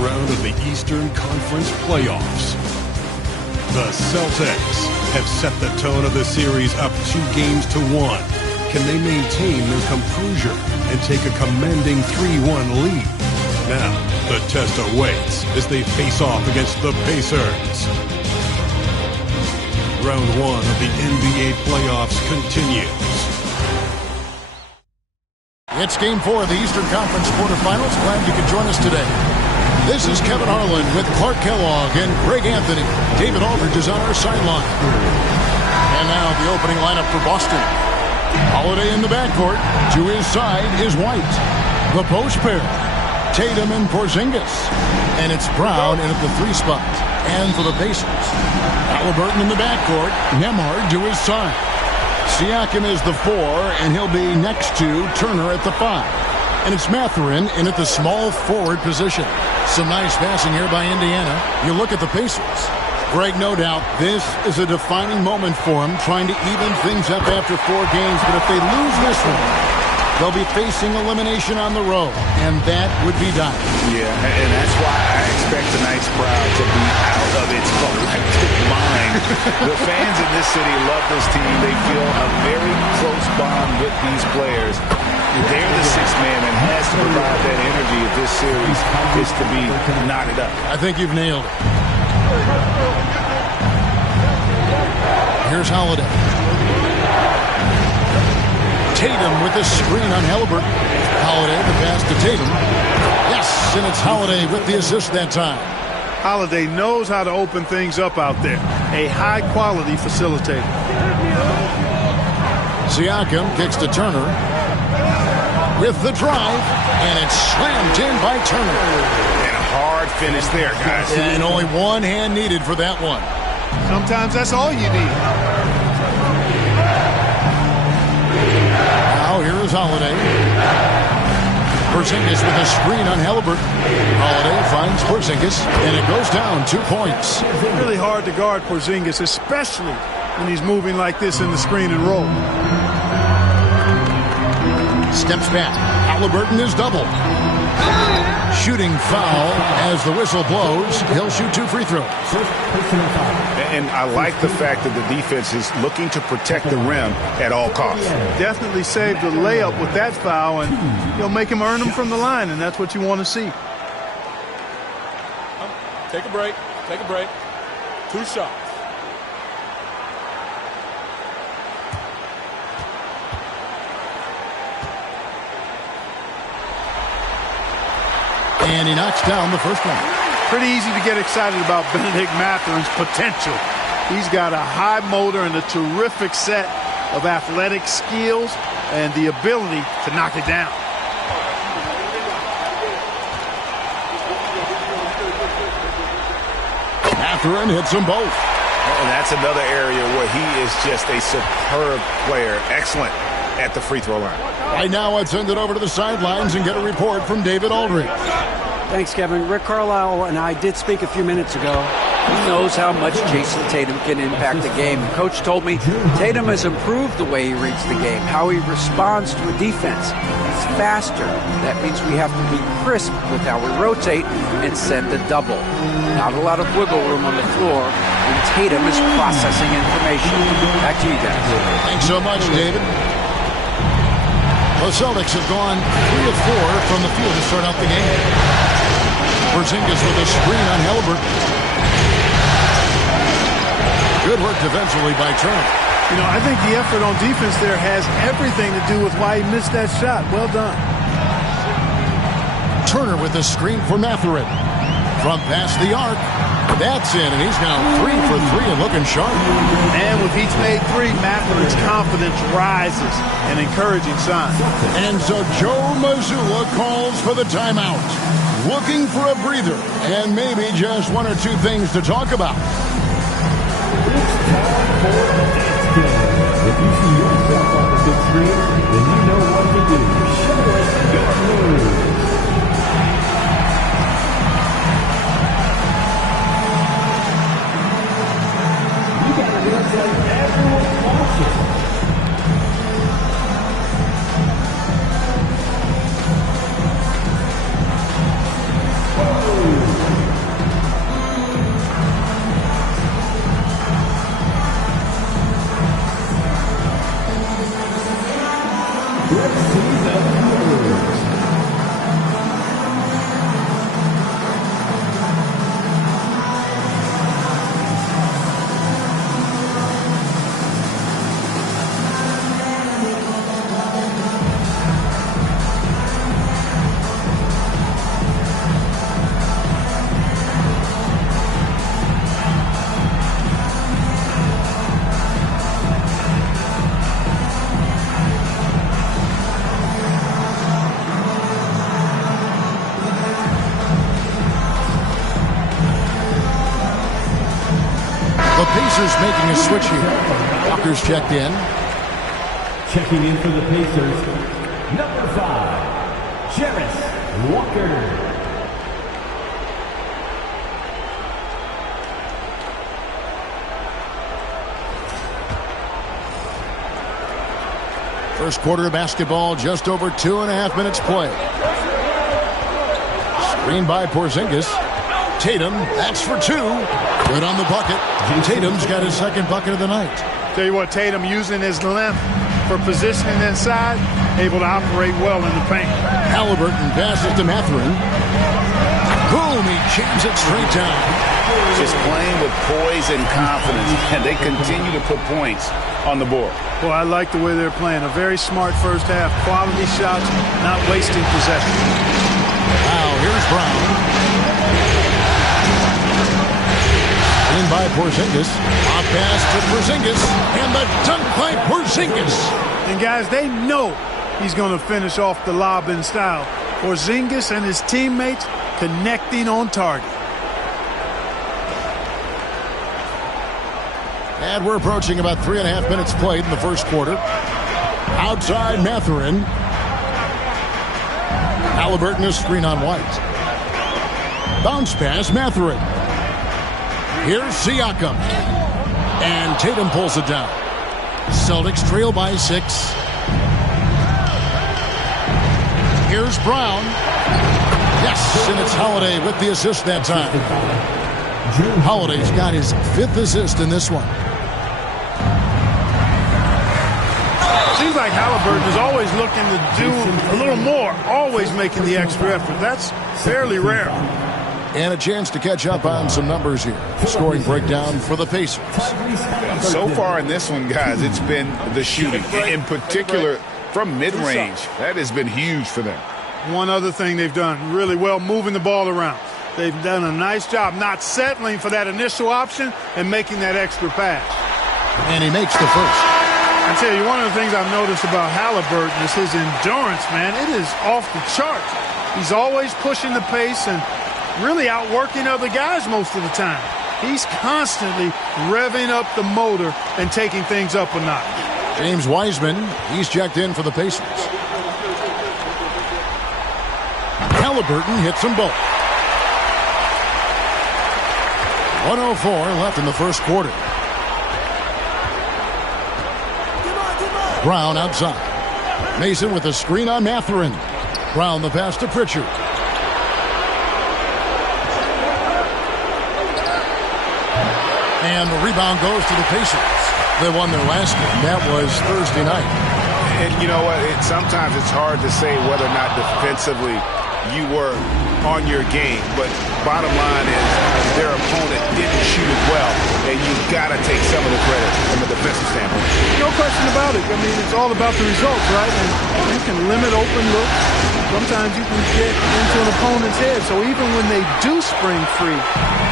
round of the Eastern Conference playoffs. The Celtics have set the tone of the series up 2-1. Can they maintain their composure and take a commanding 3-1 lead? Now, the test awaits as they face off against the Pacers. Round 1 of the NBA playoffs continues. It's Game 4 of the Eastern Conference quarterfinals. Glad you could join us today. This is Kevin Harlan with Clark Kellogg and Greg Anthony. David Aldridge is on our sideline. And now the opening lineup for Boston. Holiday in the backcourt. To his side is White. The post pair, Tatum and Porzingis. And it's Brown in at the 3 spot. And for the Pacers, Halliburton in the backcourt. Nembhard to his side. Siakam is the 4, and he'll be next to Turner at the 5. And it's Mathurin in at the small forward position. Some nice passing here by Indiana. You look at the Pacers. Greg, no doubt, this is a defining moment for them, trying to even things up after 4 games. But if they lose this one, they'll be facing elimination on the road, and that would be dire. Yeah, and that's why I expect tonight's crowd to be out of its collective mind. The fans in this city love this team. They feel a very close bond with these players. They're the 6th man and has to provide that energy if this series is to be knotted up. I think you've nailed it. Here's Holiday. Tatum with the screen on Halliburton. Holiday, the pass to Tatum. Yes, and it's Holiday with the assist that time. Holiday knows how to open things up out there. A high-quality facilitator. Siakam kicks to Turner. With the drive, and it's slammed in by Turner. And a hard finish there, guys. And only one hand needed for that one. Sometimes that's all you need. Now here is Holiday. Porzingis with a screen on Halliburton. Holiday finds Porzingis, and it goes down 2 points. It's really hard to guard Porzingis, especially when he's moving like this in the screen and roll. Steps back. Halliburton is doubled. Shooting foul as the whistle blows. He'll shoot 2 free throws. And I like the fact that the defense is looking to protect the rim at all costs. Definitely saved the layup with that foul, and you'll make him earn them from the line, and that's what you want to see. Take a break. Take a break. 2 shots. And he knocks down the first one. Pretty easy to get excited about Benedict Mathurin's potential. He's got a high motor and a terrific set of athletic skills and the ability to knock it down. Mathurin hits them both. And that's another area where he is just a superb player. Excellent at the free throw line. Right now, I'd send it over to the sidelines and get a report from David Aldridge. Thanks, Kevin. Rick Carlisle and I did speak a few minutes ago. He knows how much Jason Tatum can impact the game. Coach told me Tatum has improved the way he reads the game, how he responds to a defense. He's faster. That means we have to be crisp with how we rotate and send a double. Not a lot of wiggle room on the floor, and Tatum is processing information. Back to you guys. Thanks so much, David. The Celtics have gone 3 of 4 from the field to start out the game. Porzingis with a screen on Halliburton. Good work defensively by Turner. You know, I think the effort on defense there has everything to do with why he missed that shot. Well done. Turner with a screen for Mathurin. From past the arc. That's in, and he's now 3 for 3 and looking sharp. And with each made 3, Mathurin's confidence rises, an encouraging sign. And so Joe Mazzulla calls for the timeout. Looking for a breather and maybe just 1 or 2 things to talk about. It's time for the next game. If you see yourself on the big screen, then you know what to do. Show us your moves. You gotta do it like everyone's watching. Whoa. Pacers making a switch here. Walker's checked in. Checking in for the Pacers, number 5, Jarris Walker. First quarter of basketball, just over 2.5 minutes played. Screen by Porzingis. Tatum, that's for 2. Good on the bucket. Tatum's got his second bucket of the night. Tell you what, Tatum using his length for positioning inside, able to operate well in the paint. Halliburton passes to Mathurin. Boom, he jams it straight down. Just playing with poise and confidence, and they continue to put points on the board. Well, I like the way they're playing. A very smart first half. Quality shots, not wasting possession. Now, here's Brown. In by Porzingis. Off pass to Porzingis. And the dunk by Porzingis. And, guys, they know he's going to finish off the lob in style. Porzingis and his teammates connecting on target. And we're approaching about 3.5 minutes played in the first quarter. Outside Mathurin. Halliburton is screen on White. Bounce pass, Mathurin. Here's Siakam. And Tatum pulls it down. Celtics trail by 6. Here's Brown. Yes, and it's Holiday with the assist that time. Holiday's got his 5th assist in this one. Seems like Halliburton is always looking to do a little more, always making the extra effort. That's fairly rare. And a chance to catch up on some numbers here. Scoring breakdown for the Pacers. So far in this one, guys, it's been the shooting. In particular, from mid-range. That has been huge for them. One other thing they've done really well, moving the ball around. They've done a nice job not settling for that initial option and making that extra pass. And he makes the first. I tell you, one of the things I've noticed about Halliburton is his endurance, man. It is off the charts. He's always pushing the pace and really outworking other guys most of the time. He's constantly revving up the motor and taking things up a notch. James Wiseman, he's checked in for the Pacers. Halliburton hits them both. 1:04 left in the first quarter. Brown outside. Mason with a screen on Mathurin. Brown the pass to Pritchard. And the rebound goes to the Pacers. They won their last game. That was Thursday night. And you know what? Sometimes it's hard to say whether or not defensively you were on your game. But bottom line is their opponent didn't shoot as well. And you've got to take some of the credit from a defensive standpoint. No question about it. I mean, it's all about the results, right? And you can limit open looks. Sometimes you can get into an opponent's head. So even when they do spring free,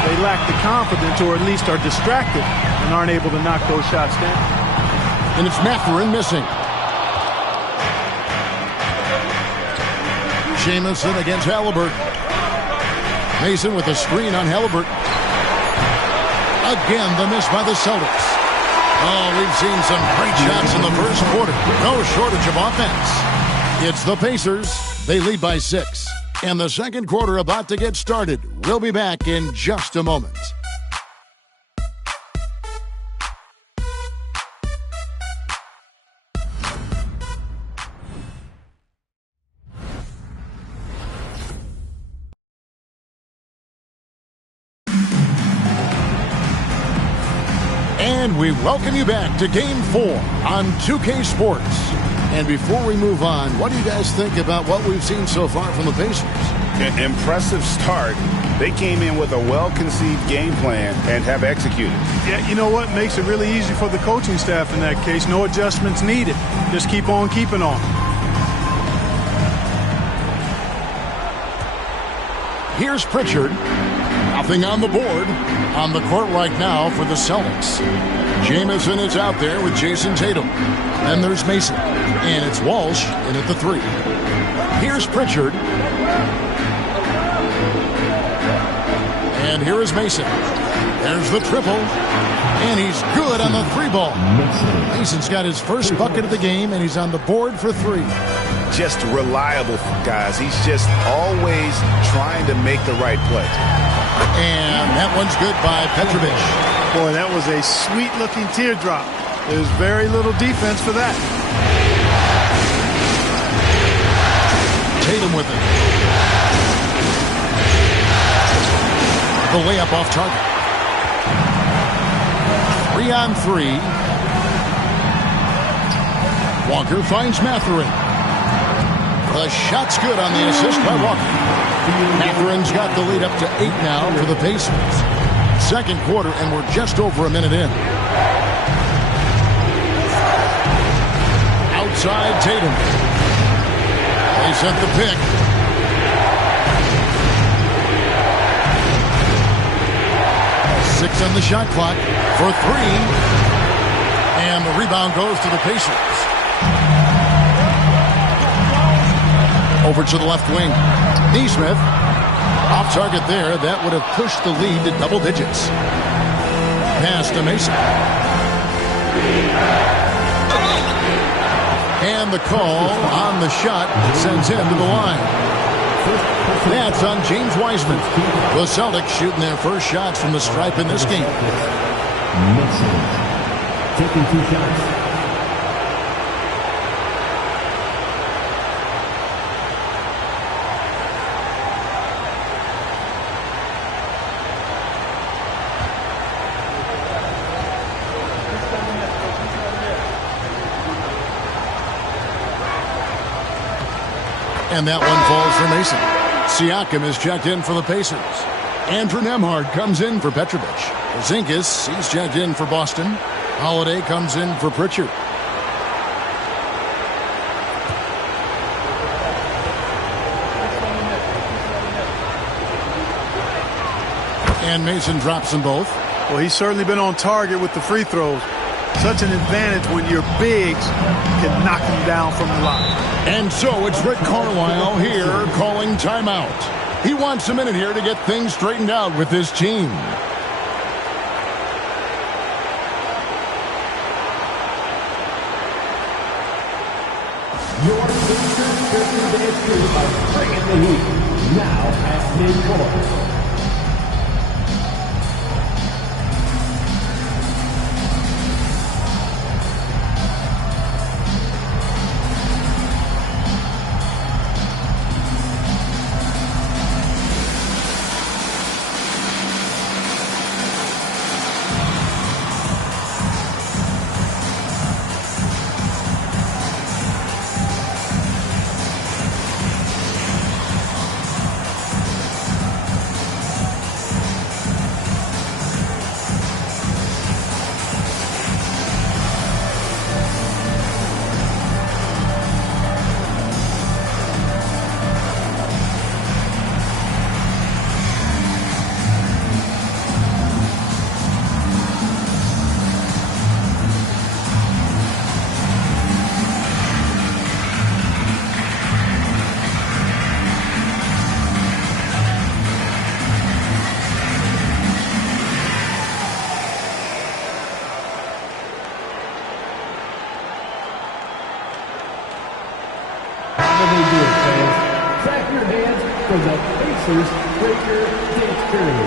they lack the confidence or at least are distracted and aren't able to knock those shots down. And it's Mathurin missing. Jamison against Halliburton. Mason with a screen on Halliburton. Again, the miss by the Celtics. Oh, we've seen some great shots in the first quarter. No shortage of offense. It's the Pacers. They lead by 6. And the second quarter about to get started. We'll be back in just a moment. And we welcome you back to Game 4 on 2K Sports. And before we move on, what do you guys think about what we've seen so far from the Pacers? An impressive start. They came in with a well-conceived game plan and have executed. Yeah, you know what? Makes it really easy for the coaching staff in that case. No adjustments needed. Just keep on keeping on. Here's Pritchard. Nothing on the board. On the court right now for the Celtics. Jamison is out there with Jason Tatum. Then there's Mason. And it's Walsh in at the 3. Here's Pritchard. And here is Mason. There's the triple. And he's good on the 3-ball. Mason's got his first bucket of the game, and he's on the board for 3. Just reliable, guys. He's just always trying to make the right play. And that one's good by Petrovic. Boy, that was a sweet-looking teardrop. There's very little defense for that. Tatum with it. The layup off target. 3-on-3. Walker finds Mathurin. The shot's good on the assist by Walker. Mathurin's got the lead up to 8 now for the Pacers. Second quarter, and we're just over a minute in. Outside Tatum. They sent the pick. Six on the shot clock for 3. And the rebound goes to the Pacers. Over to the left wing. Neesmith. Off target there. That would have pushed the lead to double digits. Pass to Mason. And the call on the shot sends him to the line. That's on James Wiseman. The Celtics shooting their first shots from the stripe in this game. Taking 2 shots. And that one falls for Mason. Siakam is checked in for the Pacers. Andrew Nembhard comes in for Petrovic. Porzingis, he's checked in for Boston. Holiday comes in for Pritchard. And Mason drops them both. Well, he's certainly been on target with the free throws. Such an advantage when your bigs can knock him down from the line. And so it's Rick Carlisle here calling timeout. He wants a minute here to get things straightened out with his team. Your Pacers curtain dance crew are bringing the heat. Now at midcourt. Clap your hands for the Pacers Breaker Dance Crew.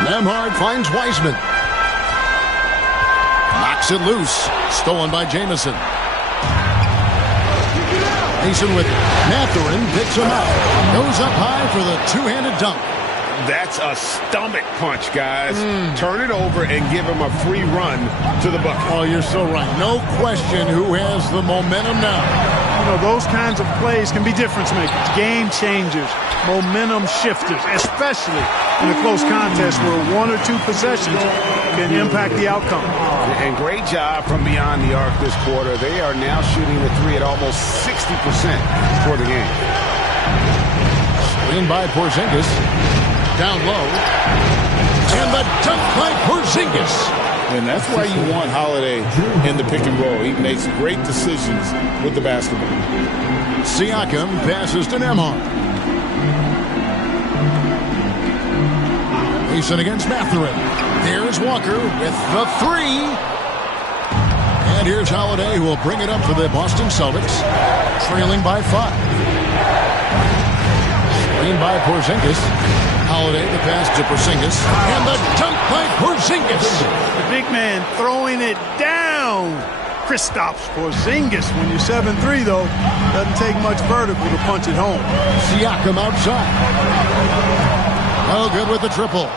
Nembhard finds Wiseman. Knocks it loose. Stolen by Jamison. Mason with it. Mathurin picks him up. Goes up high for the two-handed dunk. That's a stomach punch, guys. Turn it over and give him a free run to the bucket. Oh, you're so right. No question who has the momentum now. You know, those kinds of plays can be difference makers, game changers, momentum shifters, especially in a close contest where one or two possessions can impact the outcome. And great job from beyond the arc this quarter. They are now shooting the three at almost 60% for the game. Screen by Porzingis. Down low. And the dunk by Porzingis. And that's why you want Holiday in the pick and roll. He makes great decisions with the basketball. Siakam passes to Nembhard. Mason against Mathurin. There's Walker with the three. And here's Holiday, who will bring it up for the Boston Celtics, trailing by 5. Screen by Porzingis. Holiday, the pass to Porzingis. And the dunk by Porzingis. The big man throwing it down. Kristaps Porzingis. When you're 7'3", though, doesn't take much vertical to punch it home. Siakam outside. Oh, good with the triple.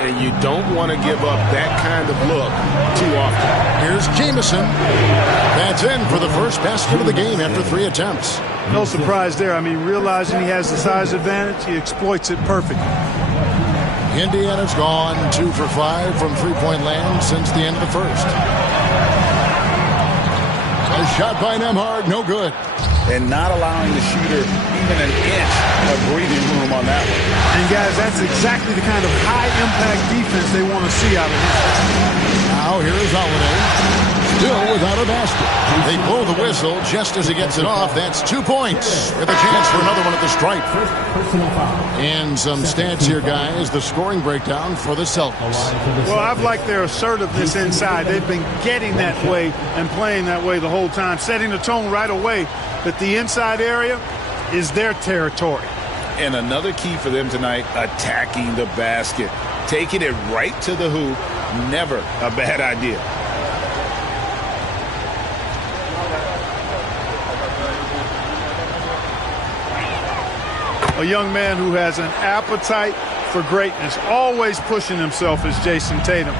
And you don't want to give up that kind of look too often. Here's Jamison. That's in for the first basket of the game after 3 attempts. No surprise there. I mean, realizing he has the size advantage, he exploits it perfectly. Indiana's gone 2 for 5 from three-point land since the end of the first. A shot by Nembhard, no good. And not allowing the shooter even an inch of breathing room on that one. And guys, that's exactly the kind of high-impact defense they want to see out of him. Now here is Holiday. Still without a basket. They blow the whistle just as he gets it off. That's 2 points with a chance for another one at the stripe. And some stats here, guys. The scoring breakdown for the Celtics. Well, I've liked their assertiveness inside. They've been getting that way and playing that way the whole time, setting the tone right away that the inside area is their territory. And another key for them tonight, attacking the basket. Taking it right to the hoop, never a bad idea. A young man who has an appetite for greatness, always pushing himself, is Jason Tatum.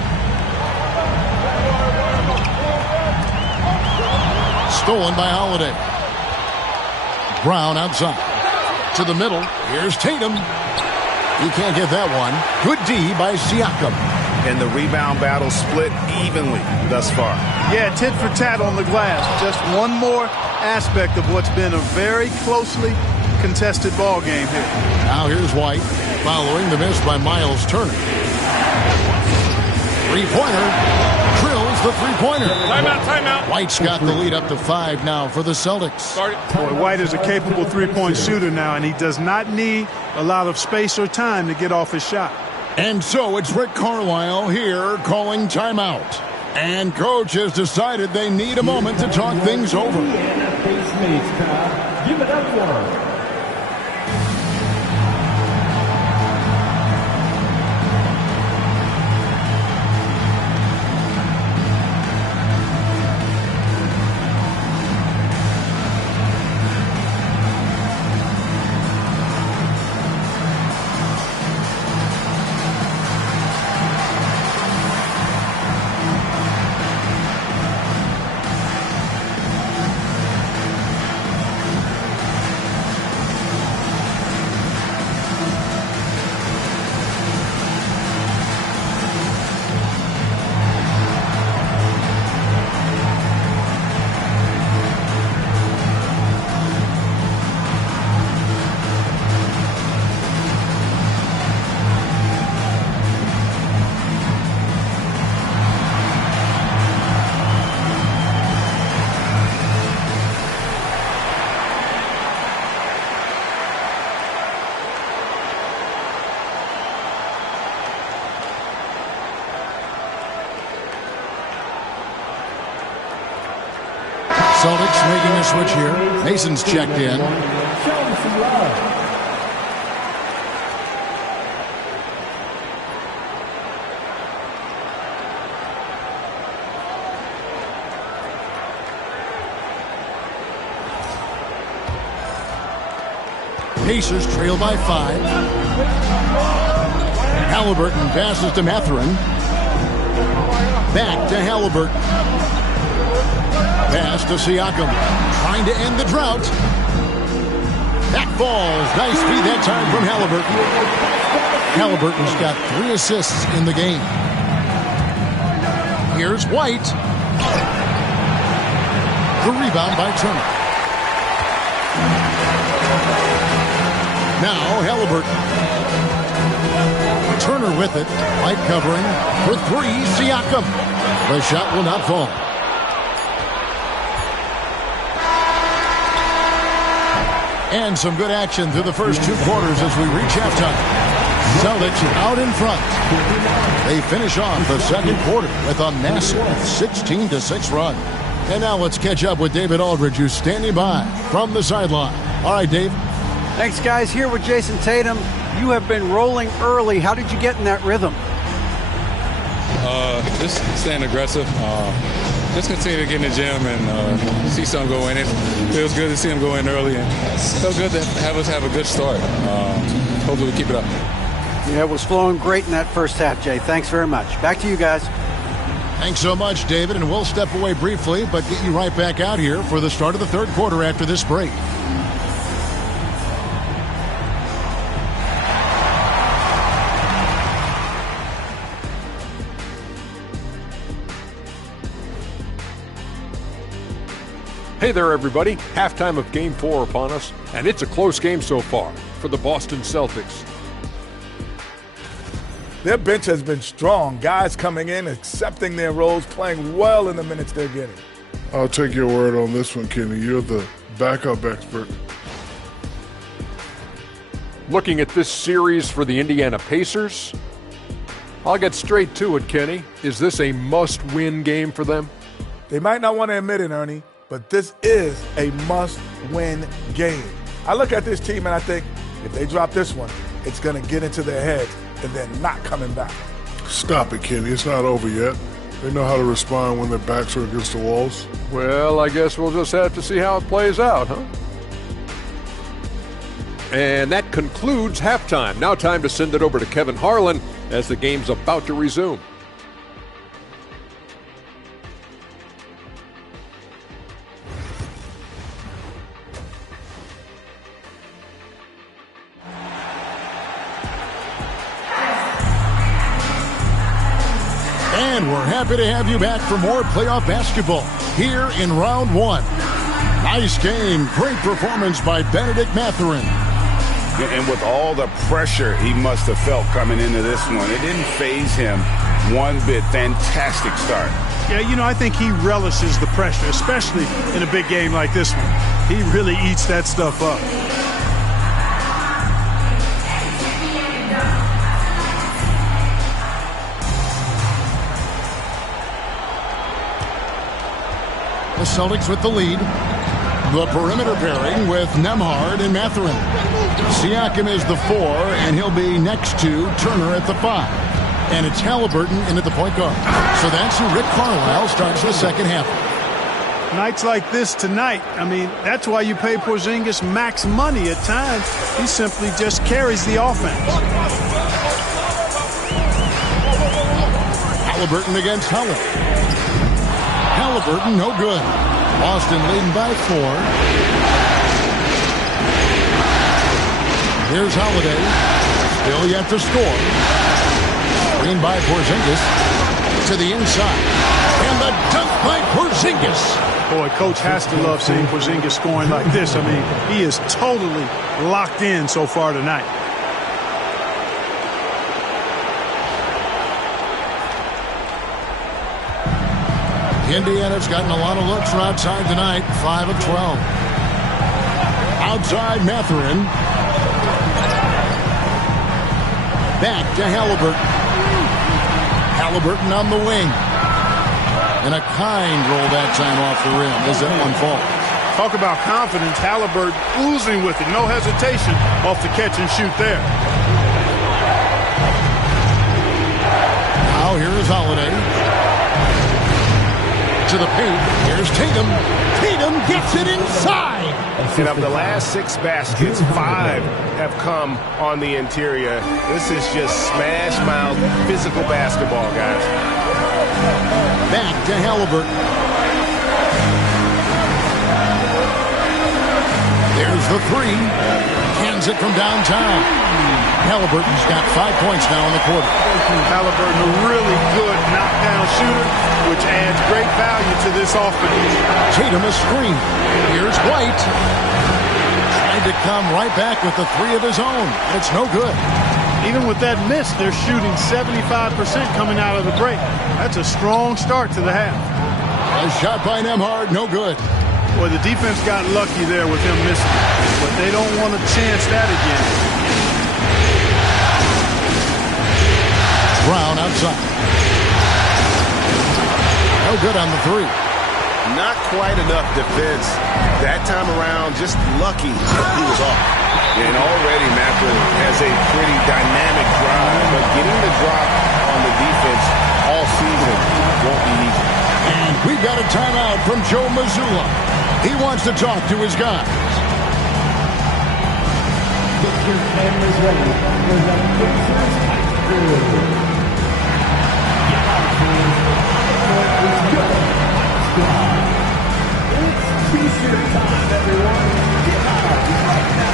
Stolen by Holiday. Brown outside. To the middle. Here's Tatum. He can't get that one. Good D by Siakam. And the rebound battle split evenly thus far. Yeah, tit for tat on the glass. Just one more aspect of what's been a very closely contested ball game here. Now here's White, following the miss by Miles Turner. Three-pointer. Drills the three-pointer. Timeout. White's got the lead up to 5 now for the Celtics. Boy, White is a capable three-point shooter now, and he does not need a lot of space or time to get off his shot. And so it's Rick Carlisle here calling timeout. And coach has decided they need a moment to talk things over. Give it up for him. Celtics making a switch here. Mason's checked in. Show him some love. Pacers trail by 5. Halliburton passes to Mathurin. Back to Halliburton. Pass to Siakam. Trying to end the drought. That falls. Nice feed that time from Halliburton. Halliburton's got 3 assists in the game. Here's White. The rebound by Turner. Now Halliburton. Turner with it. White covering for three. Siakam. The shot will not fall. And some good action through the first two quarters as we reach halftime. Celtics out in front. They finish off the second quarter with a massive 16-6 run. And now let's catch up with David Aldridge, who's standing by from the sideline. All right, Dave. Thanks, guys. Here with Jason Tatum. You have been rolling early. How did you get in that rhythm? Just staying aggressive. Just continue to get in the gym and see some go in. It feels good to see them go in early, and it feels good to have us have a good start. Hopefully we keep it up. Yeah, it was flowing great in that first half, Jay. Thanks very much. Back to you guys. Thanks so much, David, and we'll step away briefly, but get you right back out here for the start of the third quarter after this break. Hey there, everybody. Halftime of Game 4 upon us, and it's a close game so far for the Boston Celtics. Their bench has been strong. Guys coming in, accepting their roles, playing well in the minutes they're getting. I'll take your word on this one, Kenny. You're the backup expert. Looking at this series for the Indiana Pacers, I'll get straight to it, Kenny. Is this a must-win game for them? They might not want to admit it, Ernie, but this is a must-win game. I look at this team and I think if they drop this one, it's going to get into their heads and they're not coming back. Stop it, Kenny. It's not over yet. They know how to respond when their backs are against the walls. Well, I guess we'll just have to see how it plays out, huh? And that concludes halftime. Now time to send it over to Kevin Harlan as the game's about to resume. And we're happy to have you back for more playoff basketball here in round one. Nice game. Great performance by Benedict Mathurin. And with all the pressure he must have felt coming into this one, it didn't faze him one bit. Fantastic start. Yeah, you know, I think he relishes the pressure, especially in a big game like this one. He really eats that stuff up. The Celtics with the lead. The perimeter pairing with Nembhard and Mathurin. Siakam is the 4, and he'll be next to Turner at the 5. And it's Halliburton in at the point guard. So that's who Rick Carlisle starts the second half. Nights like this tonight, I mean, that's why you pay Porzingis max money at times. He simply just carries the offense. Halliburton against Howard. Halliburton, no good. Boston leading by 4. Here's Holiday. Still yet to score. Screen by Porzingis. To the inside. And the dunk by Porzingis. Boy, Coach has to love seeing Porzingis scoring like this. I mean, he is totally locked in so far tonight. Indiana's gotten a lot of looks from outside tonight. 5 of 12. Outside Mathurin. Back to Halliburton. Halliburton on the wing. And a kind roll that time off the rim as that one falls. Talk about confidence. Halliburton oozing with it. No hesitation off the catch and shoot there. Now here is Holiday. To the paint. Here's Tatum. Tatum gets it inside. And of the last 6 baskets, 5 have come on the interior. This is just smash mouth physical basketball, guys. Back to Halliburton. There's the 3. Hands it from downtown. Halliburton's got 5 points now in the quarter. Halliburton, a really good knockdown shooter, which adds great value to this offense. Tatum a screen. Here's White. Tried to come right back with the three of his own. It's no good. Even with that miss, they're shooting 75% coming out of the break. That's a strong start to the half. A shot by Nembhard, no good. Boy, the defense got lucky there with him missing, but they don't want to chance that again. Brown outside. No good on the three. Not quite enough defense that time around. Just lucky he was off. And already Matthew has a pretty dynamic drive, but getting the drop on the defense all season won't be easy. And we've got a timeout from Joe Mazzulla. He wants to talk to his guys. Get your cameras ready for the Pacers Ice Crew. It's T-shirt time, everyone. Get out right now.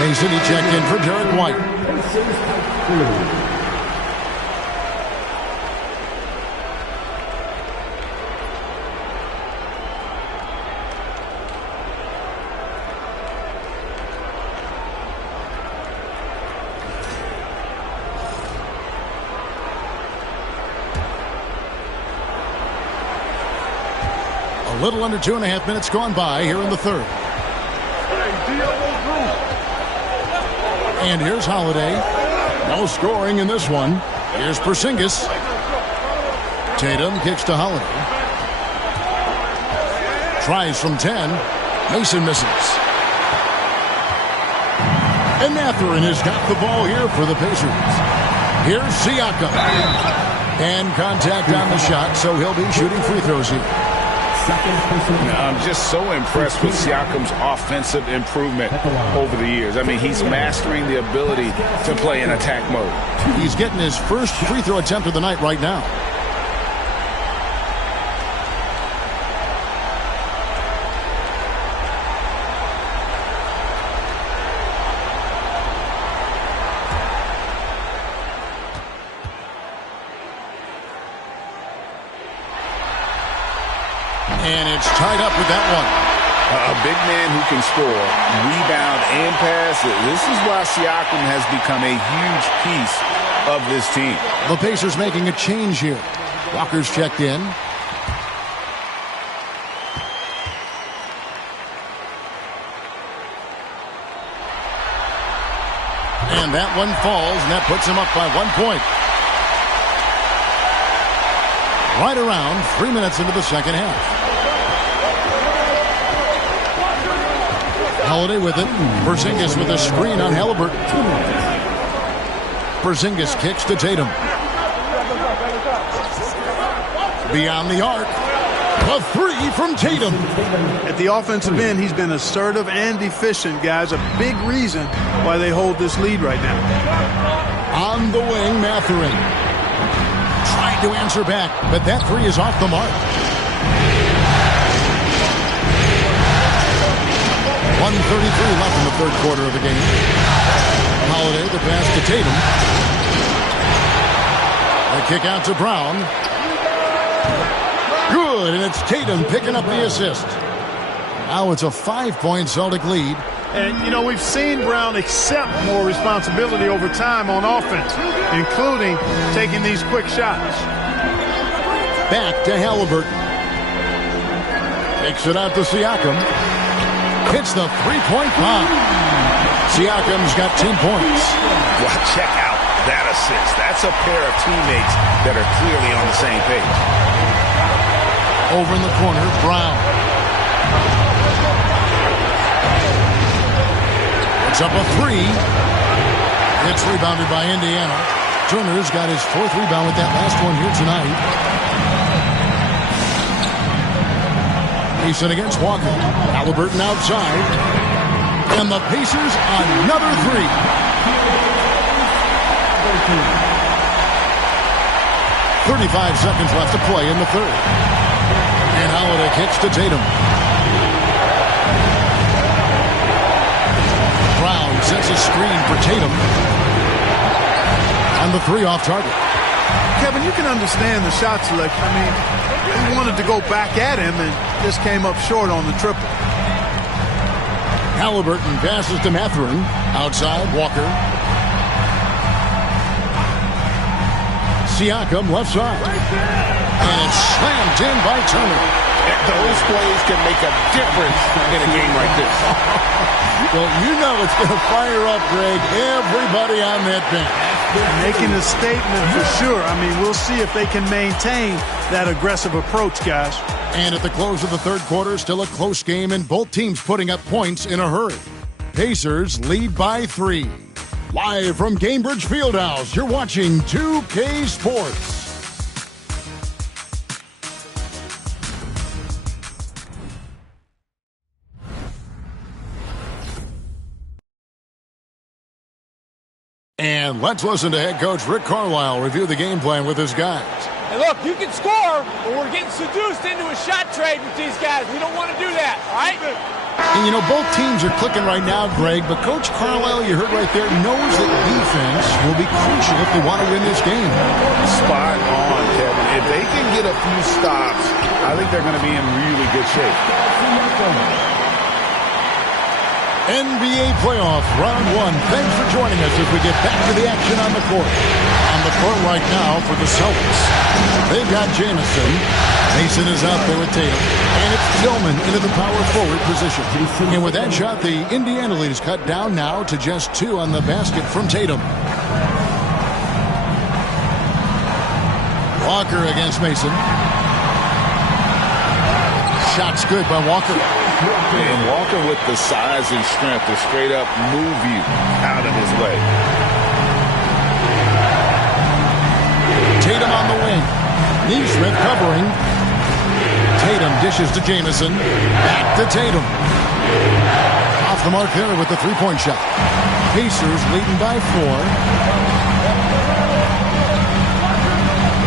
Mason, he checked in for Derek White. A little under 2.5 minutes gone by here in the third. And here's Holiday. No scoring in this one. Here's Porzingis. Tatum kicks to Holiday. Tries from 10. Mason misses. And Mathurin has got the ball here for the Pacers. Here's Siakam. And contact on the shot, so he'll be shooting free throws here. I'm just so impressed with Siakam's offensive improvement over the years. I mean, he's mastering the ability to play in attack mode. He's getting his first free throw attempt of the night right now. And it's tied up with that one. A big man who can score, rebound, and pass. This is why Siakam has become a huge piece of this team. The Pacers making a change here. Walker's checked in. And that one falls, and that puts him up by 1 point. Right around 3 minutes into the second half. Holiday with it. Porzingis with a screen on Halliburton. Porzingis kicks to Tatum. Beyond the arc. A three from Tatum. At the offensive end, he's been assertive and efficient, guys. A big reason why they hold this lead right now. On the wing, Mathurin. Tried to answer back, but that three is off the mark. 1:33 left in the third quarter of the game. Holiday, the pass to Tatum. A kick out to Brown. Good, and it's Tatum picking up the assist. Now it's a 5-point Celtic lead And, you know, we've seen Brown accept more responsibility over time on offense, including taking these quick shots. Back to Halliburton. Takes it out to Siakam. Hits the three-point bomb. Siakam's got 10 points. Well, check out that assist. That's a pair of teammates that are clearly on the same page. Over in the corner, Brown. It's up a three. It's rebounded by Indiana. Turner's got his 4th rebound with that last one here tonight. Mason against Walker. Halliburton outside. And the Pacers another three. 35 seconds left to play in the third. And Holiday kicks to Tatum. Brown sets a screen for Tatum. And the three off target. Kevin, you can understand the shot selection. I mean, he wanted to go back at him and just came up short on the triple. Halliburton passes to Mathurin. Outside, Walker. Siakam left side. And it's slammed in by Turner. Those plays can make a difference in a game like this. Well, you know it's going to fire up, Greg, everybody on that bench. Making a statement for sure. I mean, we'll see if they can maintain that aggressive approach, guys. And at the close of the third quarter, still a close game, and both teams putting up points in a hurry. Pacers lead by 3. Live from Cambridge Fieldhouse, you're watching 2K Sports. And let's listen to head coach Rick Carlisle review the game plan with his guys. Hey, look, you can score, but we're getting seduced into a shot trade with these guys. We don't want to do that, all right? And, you know, both teams are clicking right now, Greg, but Coach Carlisle, you heard right there, knows that defense will be crucial if they want to win this game. Spot on, Kevin. If they can get a few stops, I think they're going to be in really good shape. NBA playoff round 1. Thanks for joining us as we get back to the action on the court. On the court right now for the Celtics. They've got Jamison. Mason is out there with Tatum. And it's Tillman into the power forward position. And with that shot, the Indiana lead is cut down now to just 2 on the basket from Tatum. Walker against Mason. Shot's good by Walker. And Walker with the size and strength to straight up move you out of his way. Tatum on the wing. Neesmith covering. Tatum dishes to Jamison. Back to Tatum. Off the mark there with the three-point shot. Pacers leading by 4.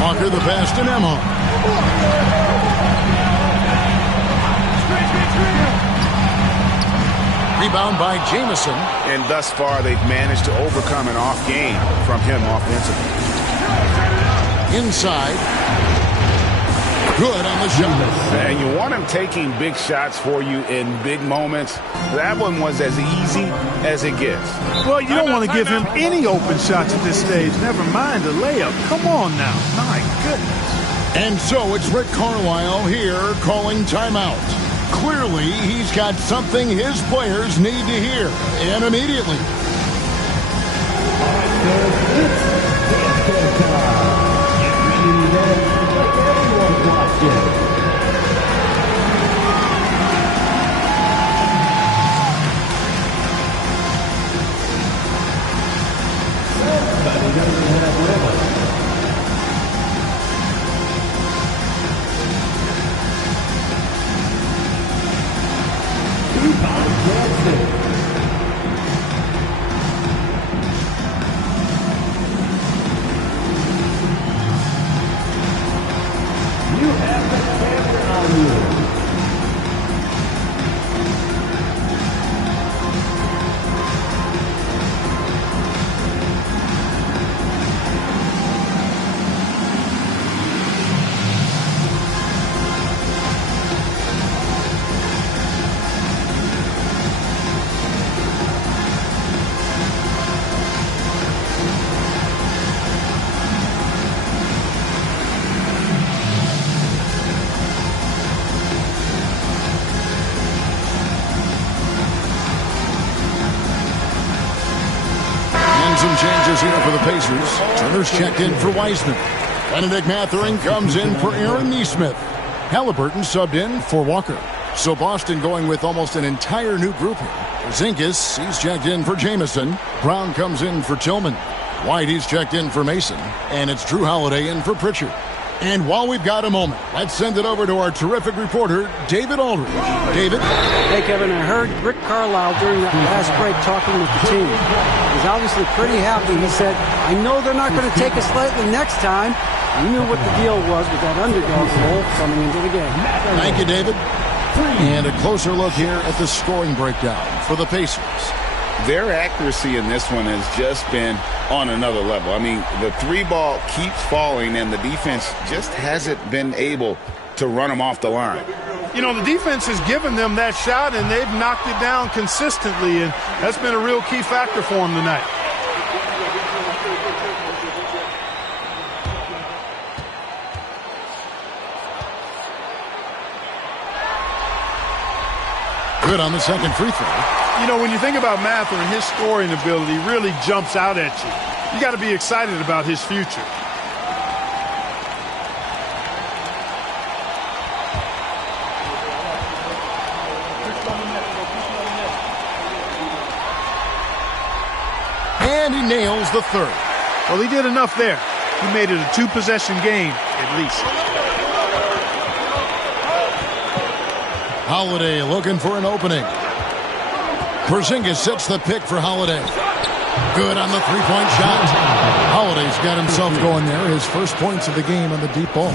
Walker the pass to Nemo. Rebound by Jamison. And thus far, they've managed to overcome an off game from him offensively. Inside. Good on the shot. And you want him taking big shots for you in big moments. That one was as easy as it gets. Well, you don't want to give him any open shots at this stage. Never mind a layup. Come on now. My goodness. And so it's Rick Carlisle here calling timeout. Clearly, he's got something his players need to hear, and immediately. changes here for the Pacers. Turner's checked in for Wiseman. Benedict Mathurin comes in for Aaron Nesmith. Halliburton subbed in for Walker. So Boston going with almost an entire new group here. Porzingis, he's checked in for Jamison. Brown comes in for Tillman. White, he's checked in for Mason. And it's Drew Holiday in for Pritchard. And while we've got a moment, let's send it over to our terrific reporter, David Aldridge. David? Hey, Kevin, I heard Rick Carlisle during that last break talking with the team. He's obviously pretty happy. He said, I know they're not going to take us lightly next time. He knew what the deal was with that underdog role coming into the game. Thank you, David. And a closer look here at the scoring breakdown for the Pacers. Their accuracy in this one has just been on another level. I mean, the three ball keeps falling, and the defense just hasn't been able to run them off the line. You know, the defense has given them that shot, and they've knocked it down consistently, and that's been a real key factor for them tonight. Good on the second free throw. You know, when you think about Mathurin, his scoring ability really jumps out at you. You got to be excited about his future. And he nails the third. Well, he did enough there. He made it a two-possession game, at least. Holiday looking for an opening. Porzingis sets the pick for Holiday. Good on the three-point shot. Holiday's got himself going there. His first points of the game on the deep ball.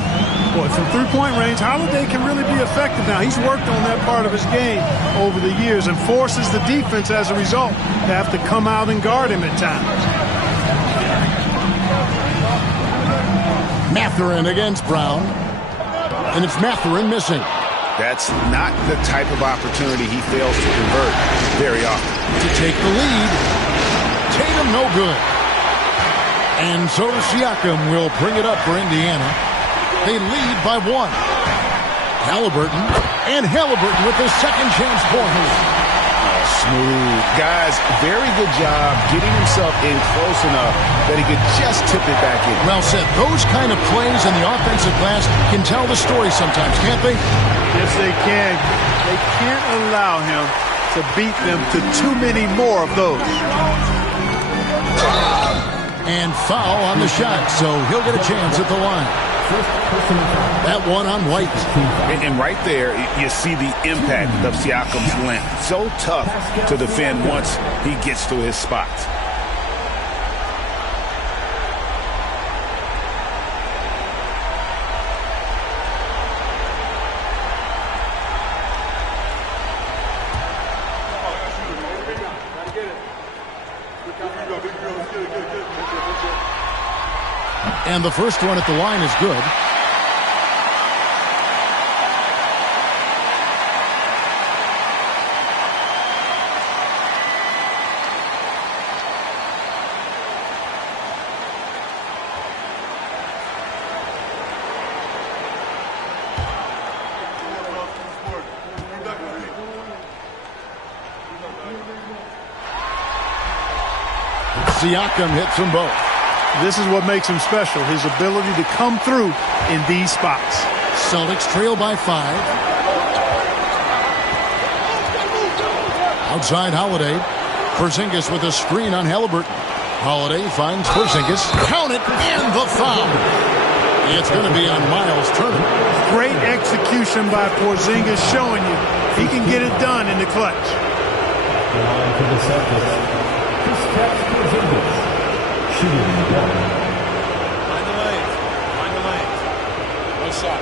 Boy, from three-point range, Holiday can really be effective now. He's worked on that part of his game over the years and forces the defense as a result to have to come out and guard him at times. Mathurin against Brown. And it's Mathurin missing. That's not the type of opportunity he fails to convert very often. To take the lead. Tatum no good. And so Siakam will bring it up for Indiana. They lead by one. Halliburton. And Halliburton with the second chance point. Smooth. Guys, very good job getting himself in close enough that he could just tip it back in. Well said. Those kind of plays in the offensive glass can tell the story sometimes, can't they? Yes, they can. They can't allow him to beat them to too many more of those. And foul on the shot, so he'll get a chance at the line. That one on White. And right there, you see the impact of Siakam's length. So tough to defend once he gets to his spots. And the first one at the line is good. Siakam hits them both. This is what makes him special, his ability to come through in these spots. Celtics trail by 5. Outside Holiday. Porzingis with a screen on Halliburton. Holiday finds Porzingis. Count it, and the foul. It's going to be on Miles Turner. Great execution by Porzingis, showing you he can get it done in the clutch. For the Celtics, Kristaps Porzingis. Shooting one. Find the lanes. Find the lanes. One shot.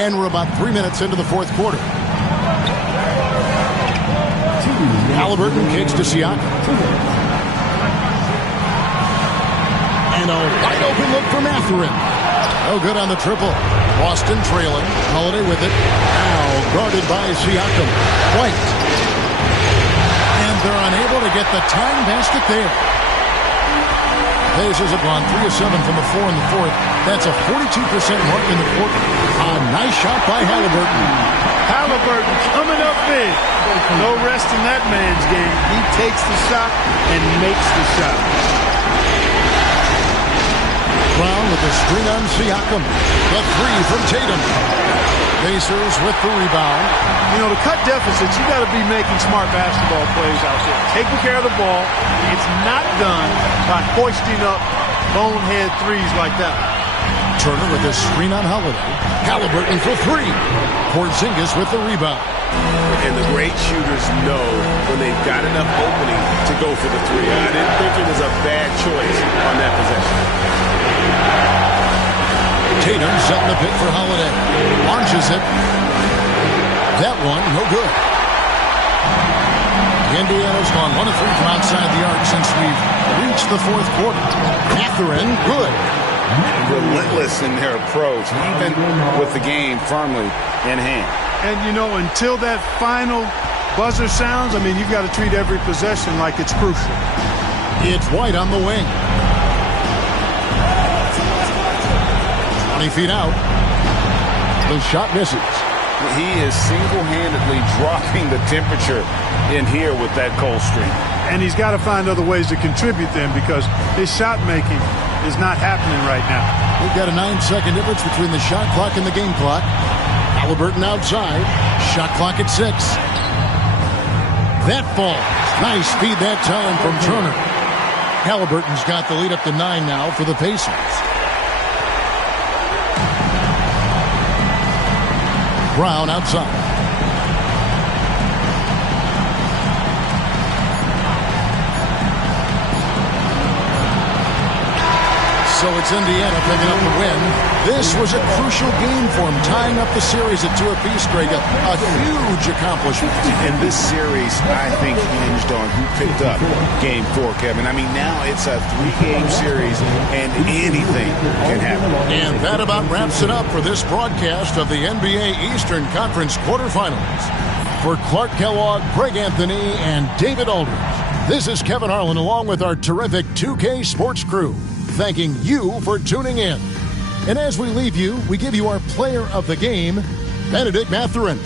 And we're about 3 minutes into the fourth quarter. Halliburton kicks to Siakam. And a wide open look for Mathurin. No good on the triple. Boston trailing. Holiday with it. Now guarded by Siakam. White. And they're unable to get the tying basket there. Pacers have gone 3 of 7 from the floor in the fourth. That's a 42% mark in the quarter. A nice shot by Halliburton. Halliburton coming up big. No rest in that man's game. He takes the shot and makes the shot. Brown with the screen on Siakam. The three from Tatum. Pacers with the rebound. You know, to cut deficits, you got to be making smart basketball plays out there. Taking care of the ball. It's not done by hoisting up bonehead threes like that. Turner with the screen on Holiday. Halliburton for three. Porzingis with the rebound. And the great shooters know when they've got enough opening to go for the three. I didn't think it was a bad choice on that possession. Tatum setting the pick for Holiday. Launches it. That one, no good. Indiana's gone 1 of 3 from outside the arc since we've reached the fourth quarter. Catherine, good. Relentless in their approach, even with the game firmly in hand. And, you know, until that final buzzer sounds, I mean, you've got to treat every possession like it's crucial. It's White on the wing. 20 feet out. The shot misses. He is single-handedly dropping the temperature in here with that cold streak. And he's got to find other ways to contribute then, because his shot making is not happening right now. We've got a 9-second difference between the shot clock and the game clock. Halliburton outside. Shot clock at 6. That ball. Nice feed that time from Turner. Halliburton's got the lead up to 9 now for the Pacers. Brown outside. So it's Indiana picking up the win. This was a crucial game for him, tying up the series at 2 apiece, Greg. A huge accomplishment. And this series, I think, hinged on who picked up Game 4, Kevin. I mean, now it's a 3-game series, and anything can happen. And that about wraps it up for this broadcast of the NBA Eastern Conference quarterfinals. For Clark Kellogg, Greg Anthony, and David Aldridge, this is Kevin Harlan along with our terrific 2K Sports crew, thanking you for tuning in. And as we leave you, we give you our player of the game, Benedict Mathurin.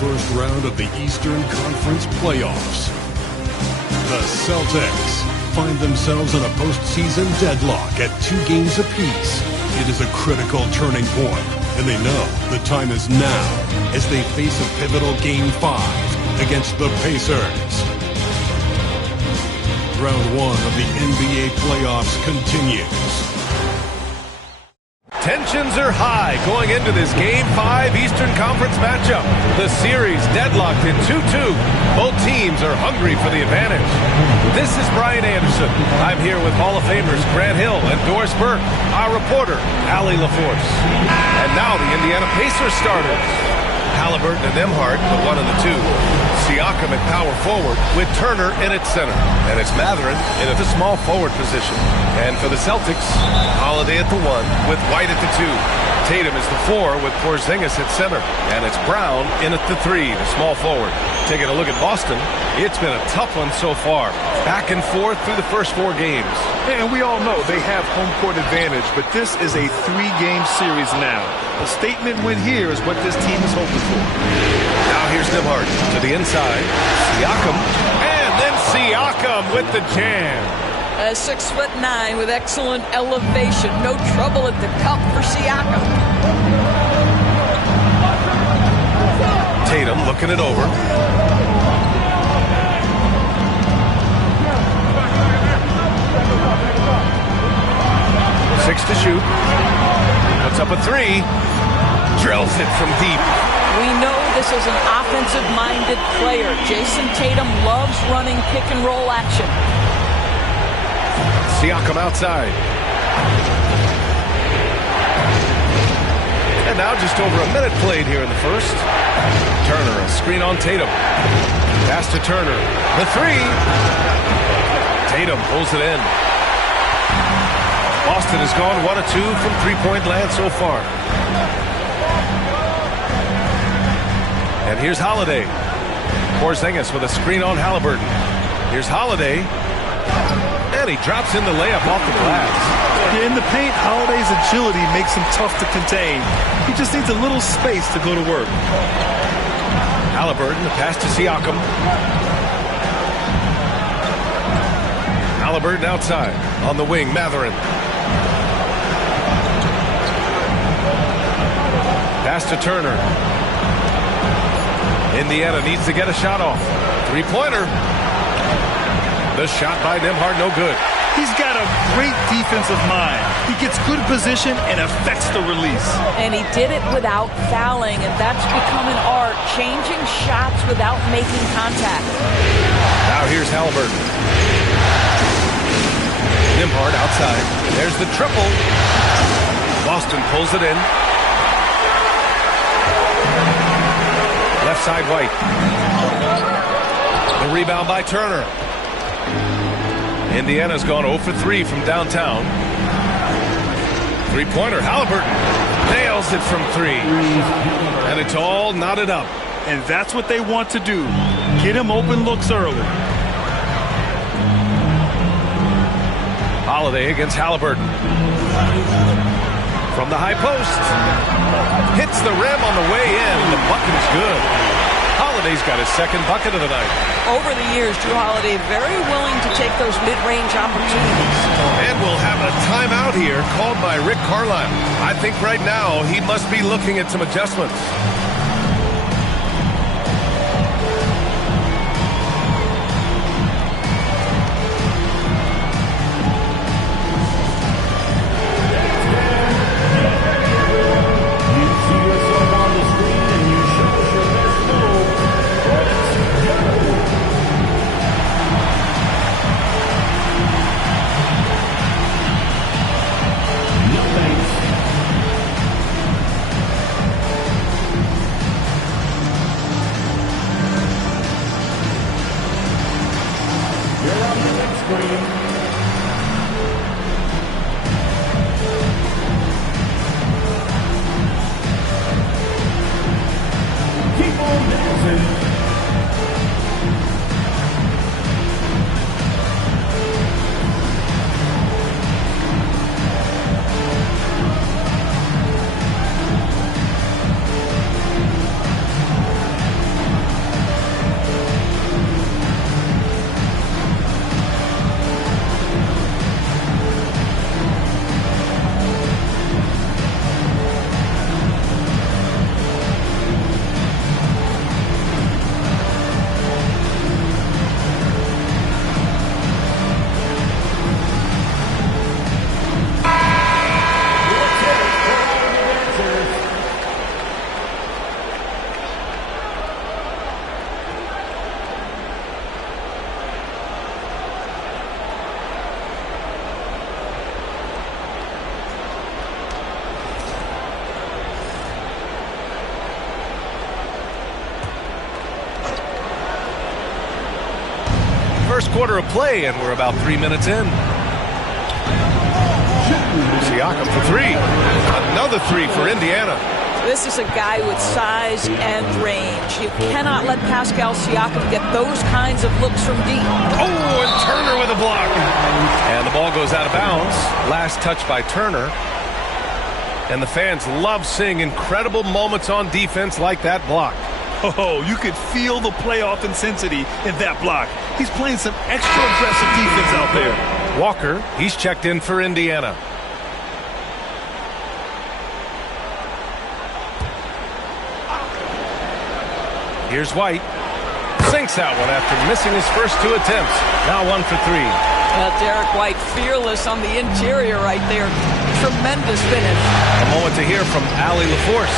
first round of the Eastern Conference playoffs. The Celtics find themselves in a postseason deadlock at 2 games apiece. It is a critical turning point, and they know the time is now as they face a pivotal Game 5 against the Pacers. Round 1 of the NBA playoffs continues. Tensions are high going into this Game 5 Eastern Conference matchup. The series deadlocked at 2-2. Both teams are hungry for the advantage. This is Brian Anderson. I'm here with Hall of Famers Grant Hill and Doris Burke, our reporter, Allie LaForce. And now the Indiana Pacers starters. Halliburton and Nembhard, the 1 and the 2. Siakam at power forward with Turner in its center. And it's Mathurin in the small forward position. And for the Celtics, Holiday at the 1 with White at the 2. Tatum is the 4 with Porzingis at center. And it's Brown in at the 3, the small forward. Taking a look at Boston, it's been a tough one so far. Back and forth through the first 4 games. And we all know they have home court advantage, but this is a 3-game series now. A statement win here is what this team is hoping for. Now here's Nembhard to the inside. Siakam, and then Siakam with the jam. 6'9" with excellent elevation. No trouble at the cup for Siakam. Tatum looking it over. Six to shoot. Puts up a 3. Drills it from deep. We know this is an offensive-minded player. Jason Tatum loves running pick-and-roll action. Siakam outside. And now just over a minute played here in the first. Turner, a screen on Tatum. Pass to Turner. The 3. Tatum pulls it in. Boston has gone 1 of 2 from three-point land so far. And here's Holiday. Porzingis with a screen on Halliburton. Here's Holiday. And he drops in the layup off the glass. Yeah, in the paint, Holiday's agility makes him tough to contain. He just needs a little space to go to work. Halliburton, the pass to Siakam. Halliburton outside. On the wing, Mathurin. Pass to Turner. Indiana needs to get a shot off. 3-pointer. The shot by Nembhard, no good. He's got a great defensive mind. He gets good position and affects the release. And he did it without fouling, and that's become an art, changing shots without making contact. Now here's Halliburton. Nembhard outside. There's the triple. Boston pulls it in. Left side, White. The rebound by Turner. Indiana's gone 0 for 3 from downtown. 3-pointer, Halliburton nails it from 3. And it's all knotted up. And that's what they want to do. Get him open looks early. Holiday against Halliburton. From the high post. Hits the rim on the way in, and the bucket is good. Holiday's got his second bucket of the night. Over the years, Drew Holiday very willing to take those mid-range opportunities. And we'll have a timeout here called by Rick Carlisle. I think right now he must be looking at some adjustments. first quarter of play, and we're about 3 minutes in. Siakam for three. Another three for Indiana. This is a guy with size and range. You cannot let Pascal Siakam get those kinds of looks from deep. Oh, and Turner with a block. And the ball goes out of bounds. Last touch by Turner. And the fans love seeing incredible moments on defense like that block. Oh, you could feel the playoff intensity in that block. He's playing some extra aggressive defense out there. Walker, he's checked in for Indiana. Here's White. Sinks that one after missing his first two attempts. Now 1 for 3. Derek White fearless on the interior right there. Tremendous finish. A moment to hear from Allie LaForce.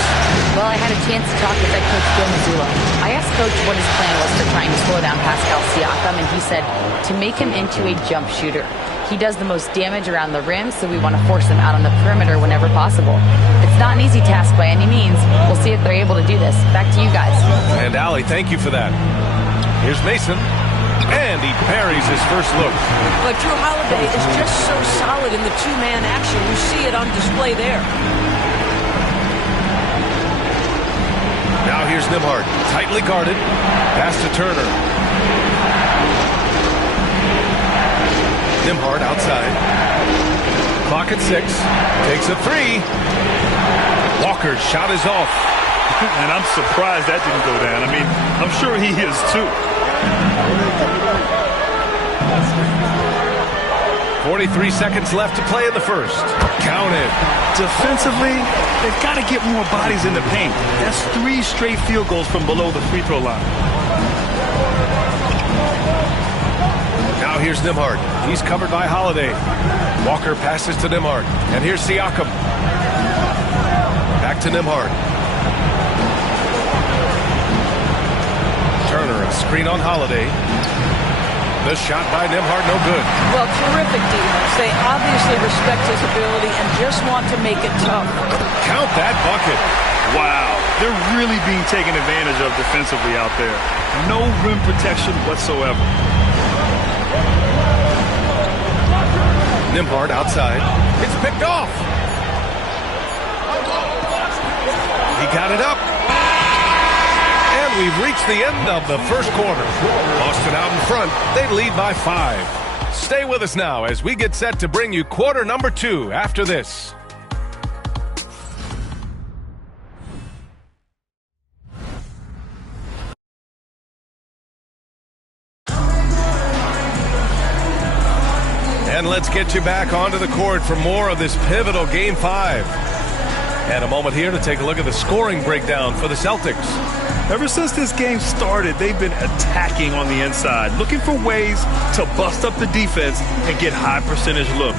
Well, I had a chance to talk with head coach Bill Mazzulla. I asked Coach what his plan was for trying to slow down Pascal Siakam, and he said to make him into a jump shooter. He does the most damage around the rim, so we want to force him out on the perimeter whenever possible. It's not an easy task by any means. We'll see if they're able to do this. Back to you guys. And Allie, thank you for that. Here's Mason. And he parries his first look. But Drew Holiday is just so solid in the two-man action. You see it on display there. Now here's Nembhard. Tightly guarded. Pass to Turner. Nembhard outside. Clock at 6. Takes a three. Walker's shot is off. And I'm surprised that didn't go down. I mean, I'm sure he is too. 43 seconds left to play in the first. Counted. Defensively, they've got to get more bodies in the paint. That's 3 straight field goals from below the free throw line. Now here's Nembhard. He's covered by Holiday. Walker passes to Nembhard. And here's Siakam. Back to Nembhard. Turner, a screen on Holiday. The shot by Nembhard, no good. Well, terrific defense. They obviously respect his ability and just want to make it tough. Count that bucket. Wow, they're really being taken advantage of defensively out there. No rim protection whatsoever. Nembhard outside. It's picked off. He got it up. And we've reached the end of the first quarter. Boston out in front. They lead by 5. Stay with us now as we get set to bring you quarter number 2 after this. And let's get you back onto the court for more of this pivotal Game 5. And a moment here to take a look at the scoring breakdown for the Celtics. Ever since this game started, they've been attacking on the inside, looking for ways to bust up the defense and get high percentage looks.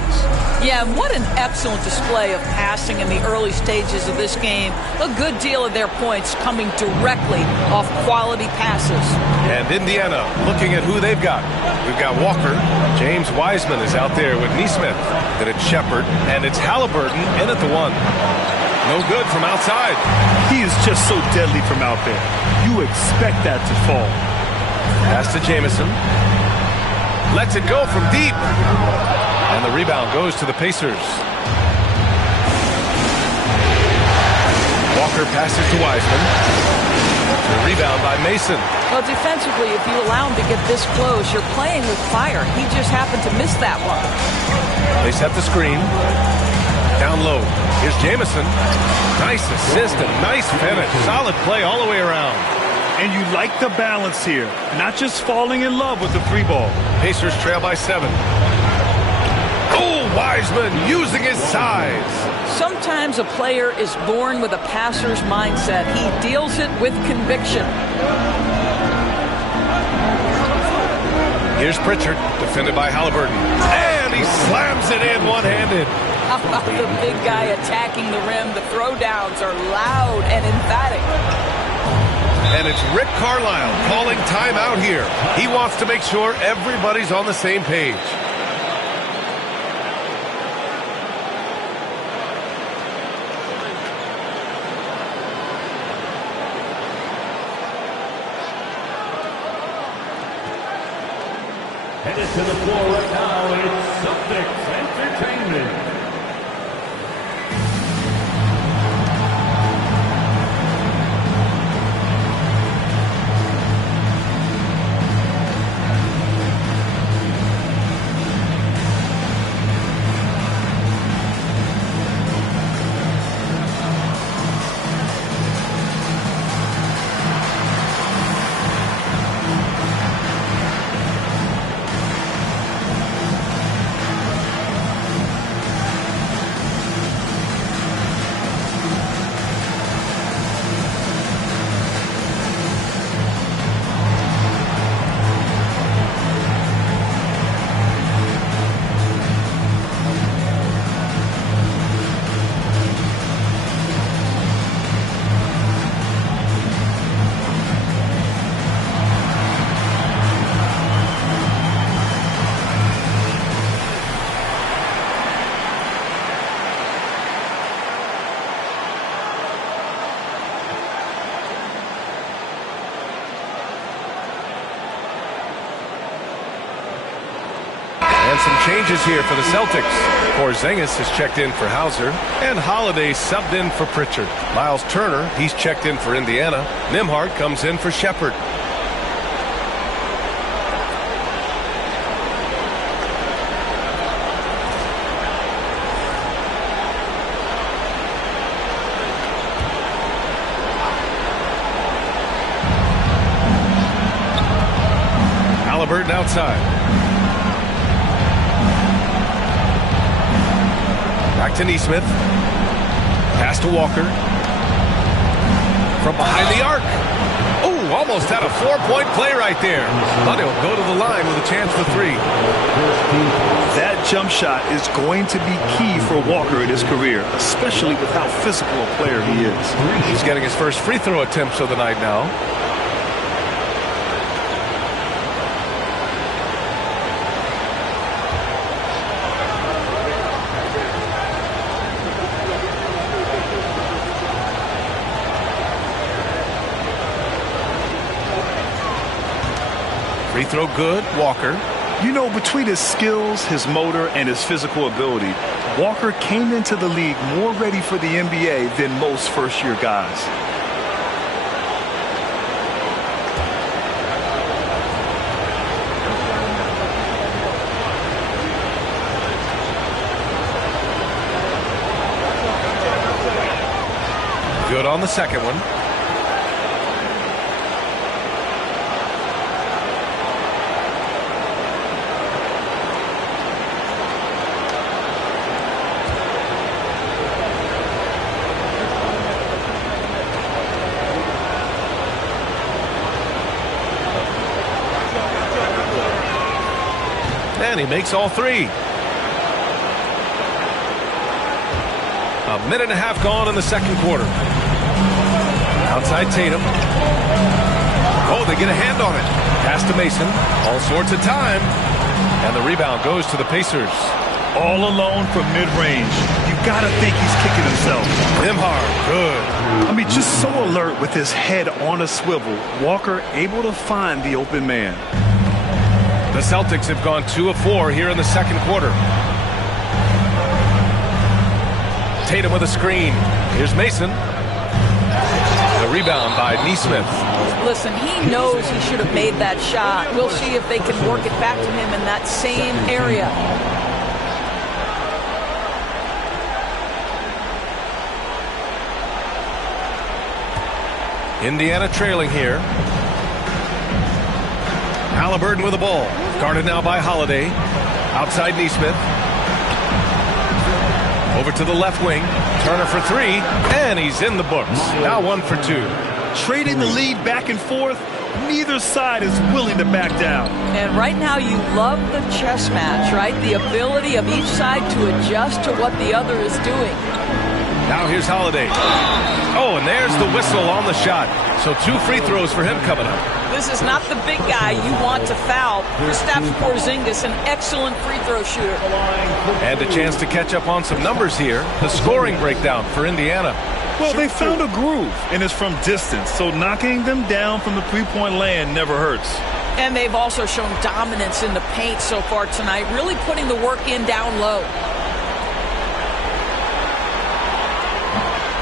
Yeah, what an excellent display of passing in the early stages of this game. A good deal of their points coming directly off quality passes. And Indiana looking at who they've got. We've got Walker. James Wiseman is out there with Neesmith. Then it's Shepard. And it's Halliburton in at the 1. No good from outside. He is just so deadly from out there. You expect that to fall. Pass to Jamison. Lets it go from deep. And the rebound goes to the Pacers. Walker passes to Wiseman. The rebound by Mason. Well, defensively, if you allow him to get this close, you're playing with fire. He just happened to miss that one. They set the screen. Down low. Here's Jamison. Nice assist and nice finish. Solid play all the way around. And you like the balance here. Not just falling in love with the 3 ball. Pacers trail by 7. Oh, Wiseman using his size. Sometimes a player is born with a passer's mindset. He deals it with conviction. Here's Pritchard, defended by Halliburton. And he slams it in one-handed. How about the big guy attacking the rim? The throwdowns are loud and emphatic. And it's Rick Carlisle calling timeout here. He wants to make sure everybody's on the same page. Headed to the floor right now, it's Celtics Entertainment. Some changes here for the Celtics. Porzingis has checked in for Hauser, and Holiday subbed in for Pritchard. Miles Turner, he's checked in for Indiana. Nembhard comes in for Shepard. Halliburton outside. Back to Neesmith. Pass to Walker. From behind the arc. Oh, almost had a 4-point play right there. But he'll go to the line with a chance for 3. That jump shot is going to be key for Walker in his career, especially with how physical a player he is. He's getting his first free throw attempts of the night now. Free throw good, Walker. You know, between his skills, his motor, and his physical ability, Walker came into the league more ready for the NBA than most first-year guys. Good on the second one. And he makes all 3. A minute and a half gone in the second quarter. Outside Tatum. Oh, they get a hand on it. Pass to Mason. All sorts of time. And the rebound goes to the Pacers. All alone from mid-range. You gotta think he's kicking himself. Nembhard, good. I mean, just so alert with his head on a swivel. Walker able to find the open man. The Celtics have gone 2 of 4 here in the second quarter. Tatum with a screen. Here's Mason. The rebound by Neesmith. Listen, he knows he should have made that shot. We'll see if they can work it back to him in that same area. Indiana trailing here. Halliburton with the ball. Guarded now by Holiday. Outside Neesmith. Over to the left wing. Turner for 3. And he's in the books. Now 1 for 2. Trading the lead back and forth. Neither side is willing to back down. And right now you love the chess match, right? The ability of each side to adjust to what the other is doing. Now here's Holiday. Oh, and there's the whistle on the shot. So 2 free throws for him coming up. This is not the big guy you want to foul. Kristaps Porzingis, an excellent free throw shooter. And a chance to catch up on some numbers here. The scoring breakdown for Indiana. Well, they found a groove, and it's from distance, so knocking them down from the three-point land never hurts. And they've also shown dominance in the paint so far tonight, really putting the work in down low.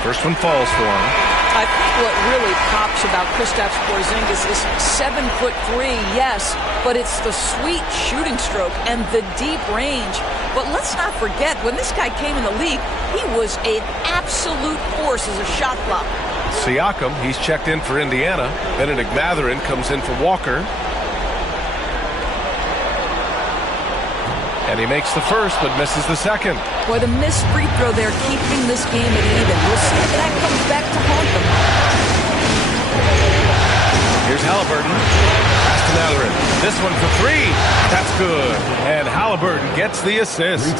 First one falls for him. I think what really pops about Kristaps Porzingis is 7'3", yes, but it's the sweet shooting stroke and the deep range. But let's not forget, when this guy came in the league, he was an absolute force as a shot blocker. Siakam, he's checked in for Indiana. Benedict Mathurin comes in for Walker. And he makes the first, but misses the second. Boy, the missed free throw there, keeping this game at even. We'll see if that comes back to haunt them. Here's Halliburton. Pass to Mathurin. This one for three. That's good. And Halliburton gets the assist.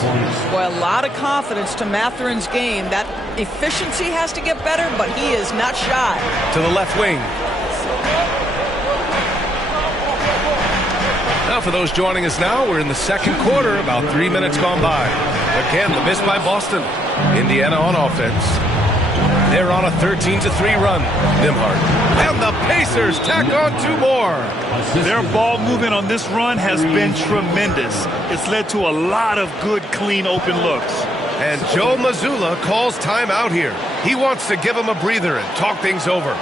Boy, a lot of confidence to Mathurin's game. That efficiency has to get better, but he is not shy. To the left wing. Now for those joining us now, we're in the second quarter, about 3 minutes gone by. Again, the miss by Boston. Indiana on offense. They're on a 13-3 run. Nembhard. And the Pacers tack on 2 more. Their ball movement on this run has been tremendous. It's led to a lot of good, clean, open looks. And Joe Mazzulla calls timeout here. He wants to give him a breather and talk things over.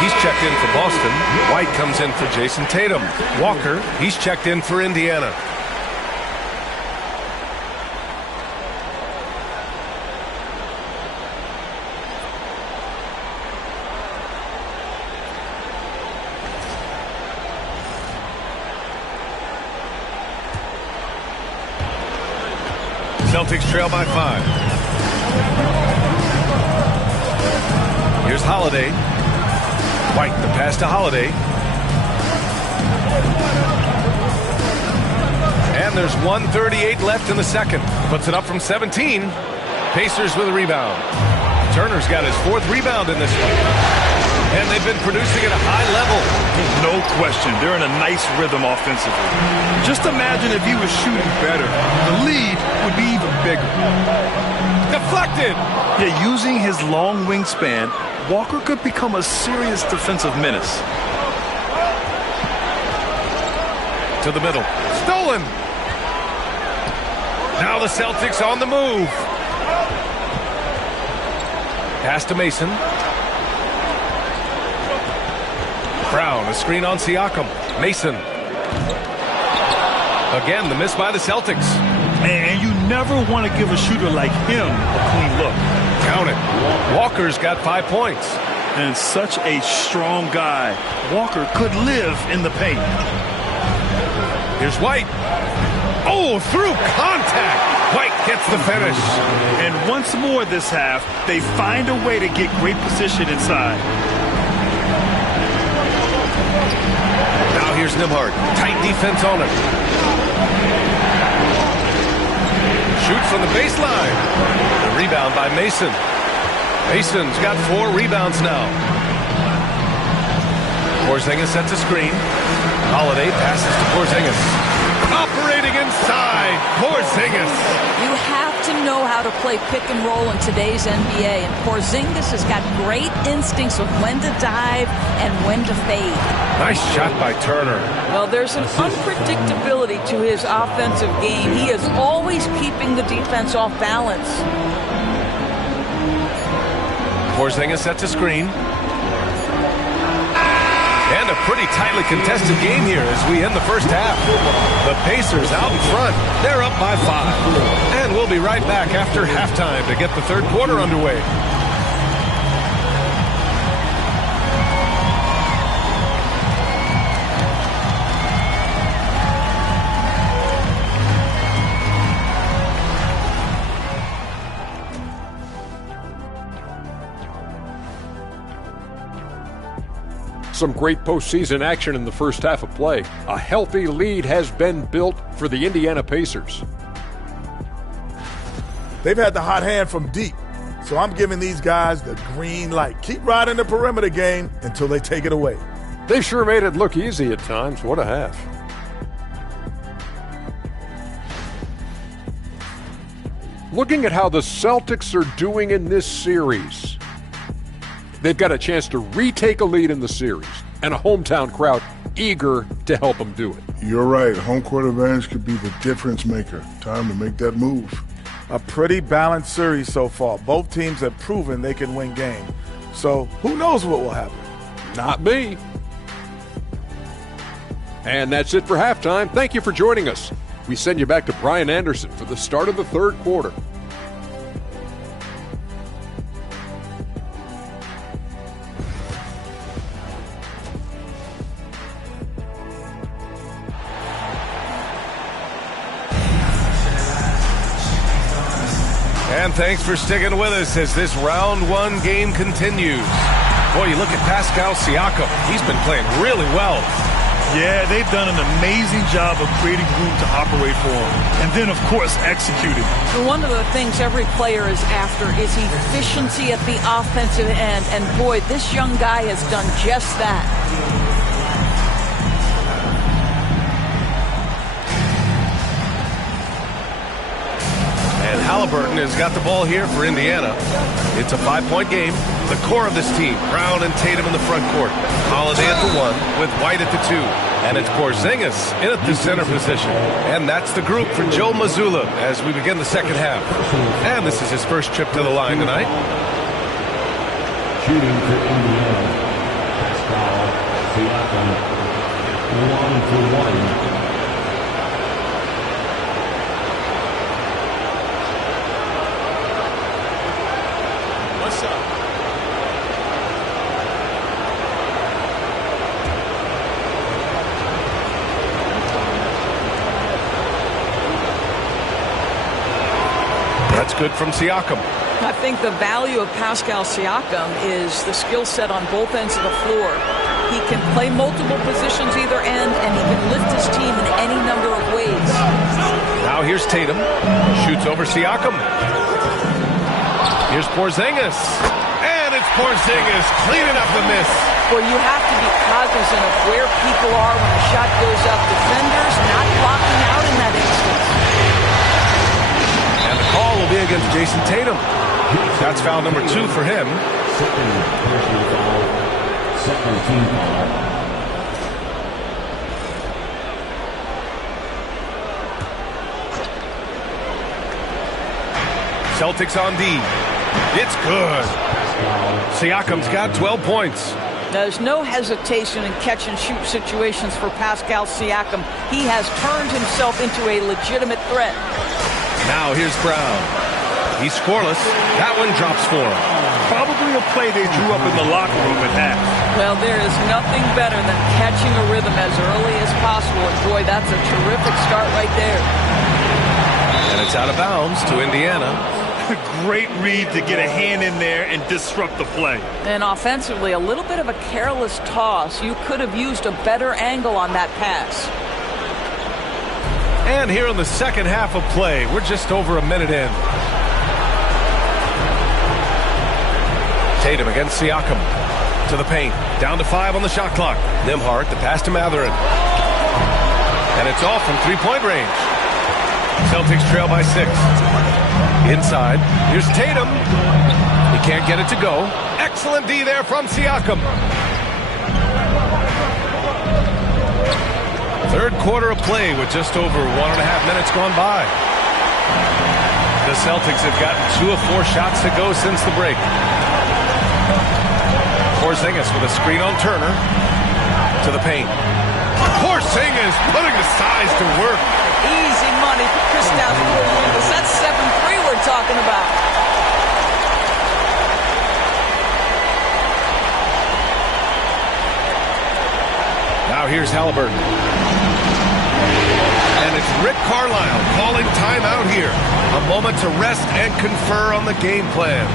He's checked in for Boston. White comes in for Jason Tatum. Walker, he's checked in for Indiana. Celtics trail by 5. Here's Holiday. White, the pass to Holiday. And there's 1:38 left in the second. Puts it up from 17. Pacers with a rebound. Turner's got his 4th rebound in this one. And they've been producing at a high level. No question. They're in a nice rhythm offensively. Just imagine if he was shooting better. The lead would be even bigger. Deflected. Yeah, using his long wingspan, Walker could become a serious defensive menace. To the middle. Stolen. Now the Celtics on the move. Pass to Mason. Brown, a screen on Siakam. Mason. Again, the miss by the Celtics. And you never want to give a shooter like him a clean look. Count it. Walker's got 5 points. And such a strong guy. Walker could live in the paint. Here's White. Oh, through contact. White gets the finish. And once more this half, they find a way to get great position inside. Now here's Nembhard. Tight defense on it. Shoots from the baseline. The rebound by Mason. Mason's got 4 rebounds now. Porzingis sets a screen. Holiday passes to Porzingis. Operating inside. Porzingis. You have to doesn't know how to play pick and roll in today's NBA, and Porzingis has got great instincts of when to dive and when to fade. Nice shot by Turner. Well, there's an unpredictability to his offensive game. He is always keeping the defense off balance. Porzingis sets a screen. And a pretty tightly contested game here as we end the first half. The Pacers out in front. They're up by 5. And we'll be right back after halftime to get the third quarter underway. Some great postseason action in the first half of play. A healthy lead has been built for the Indiana Pacers. They've had the hot hand from deep, so I'm giving these guys the green light. Keep riding the perimeter game until they take it away. They sure made it look easy at times. What a half. Looking at how the Celtics are doing in this series, they've got a chance to retake a lead in the series, and a hometown crowd eager to help them do it. You're right. Home court advantage could be the difference maker. Time to make that move. A pretty balanced series so far. Both teams have proven they can win games. So who knows what will happen? Not me. And that's it for halftime. Thank you for joining us. We send you back to Brian Anderson for the start of the third quarter. And thanks for sticking with us as this round one game continues. Boy, you look at Pascal Siakam. He's been playing really well. Yeah, they've done an amazing job of creating room to operate for him. And then, of course, executing. One of the things every player is after is efficiency at the offensive end. And boy, this young guy has done just that. And Halliburton has got the ball here for Indiana. It's a 5-point game. The core of this team, Brown and Tatum in the front court. Holiday at the 1 with White at the 2. And it's Porzingis in at the center position. And that's the group for Joe Mazzulla as we begin the second half. And this is his first trip to the line tonight. Shooting for Indiana, Pascal Siakam, 1-for-1. That's good from Siakam. I think the value of Pascal Siakam is the skill set on both ends of the floor. He can play multiple positions either end, and he can lift his team in any number of ways. Now here's Tatum. Shoots over Siakam. Here's Porzingis. And it's Porzingis cleaning up the miss. Well, you have to be cognizant of where people are when a shot goes up. Defenders not blocking out in that instance. And the call will be against Jason Tatum. That's foul number 2 for him. Second team foul. Celtics on D. It's good. Siakam's got 12 points. There's no hesitation in catch-and-shoot situations for Pascal Siakam. He has turned himself into a legitimate threat. Now here's Brown. He's scoreless. That one drops for him. Probably a play they drew up in the locker room at half. Well, there is nothing better than catching a rhythm as early as possible. And boy, that's a terrific start right there. And it's out of bounds to Indiana. Great read to get a hand in there and disrupt the play. And offensively, a little bit of a careless toss. You could have used a better angle on that pass. And here in the second half of play, we're just over a minute in. Tatum against Siakam. To the paint. Down to 5 on the shot clock. Nembhard, the pass to Mathurin. And it's off from three-point range. Celtics trail by 6. Inside. Here's Tatum. He can't get it to go. Excellent D there from Siakam. Third quarter of play with just over 1.5 minutes gone by. The Celtics have gotten 2 of 4 shots to go since the break. Porzingis with a screen on Turner to the paint. Porzingis putting the size to work. Easy money for Kristaps Porzingis. That's 7-3 we're talking about. Now here's Halliburton. And it's Rick Carlisle calling timeout here. A moment to rest and confer on the game plan.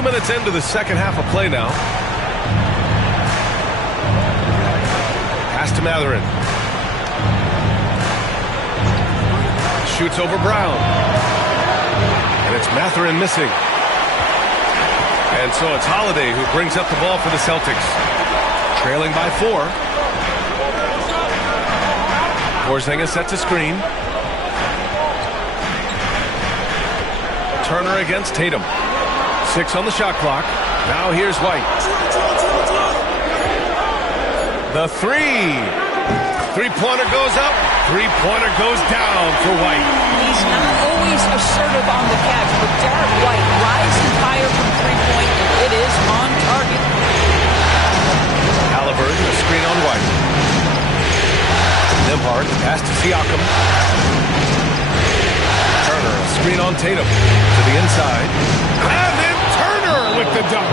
Minutes into the second half of play now. Pass to Mathurin. Shoots over Brown. And it's Mathurin missing. And so it's Holiday who brings up the ball for the Celtics. Trailing by 4. Porzingis sets a screen. Turner against Tatum. 6 on the shot clock. Now here's White. The 3. Three-pointer goes up. Three-pointer goes down for White. He's not always assertive on the catch, but Derek White rising higher from three-point, and it is on target. Halliburton, a screen on White. Nembhard, pass to Siakam. Turner, a screen on Tatum. To the inside. And then Turner with the dunk.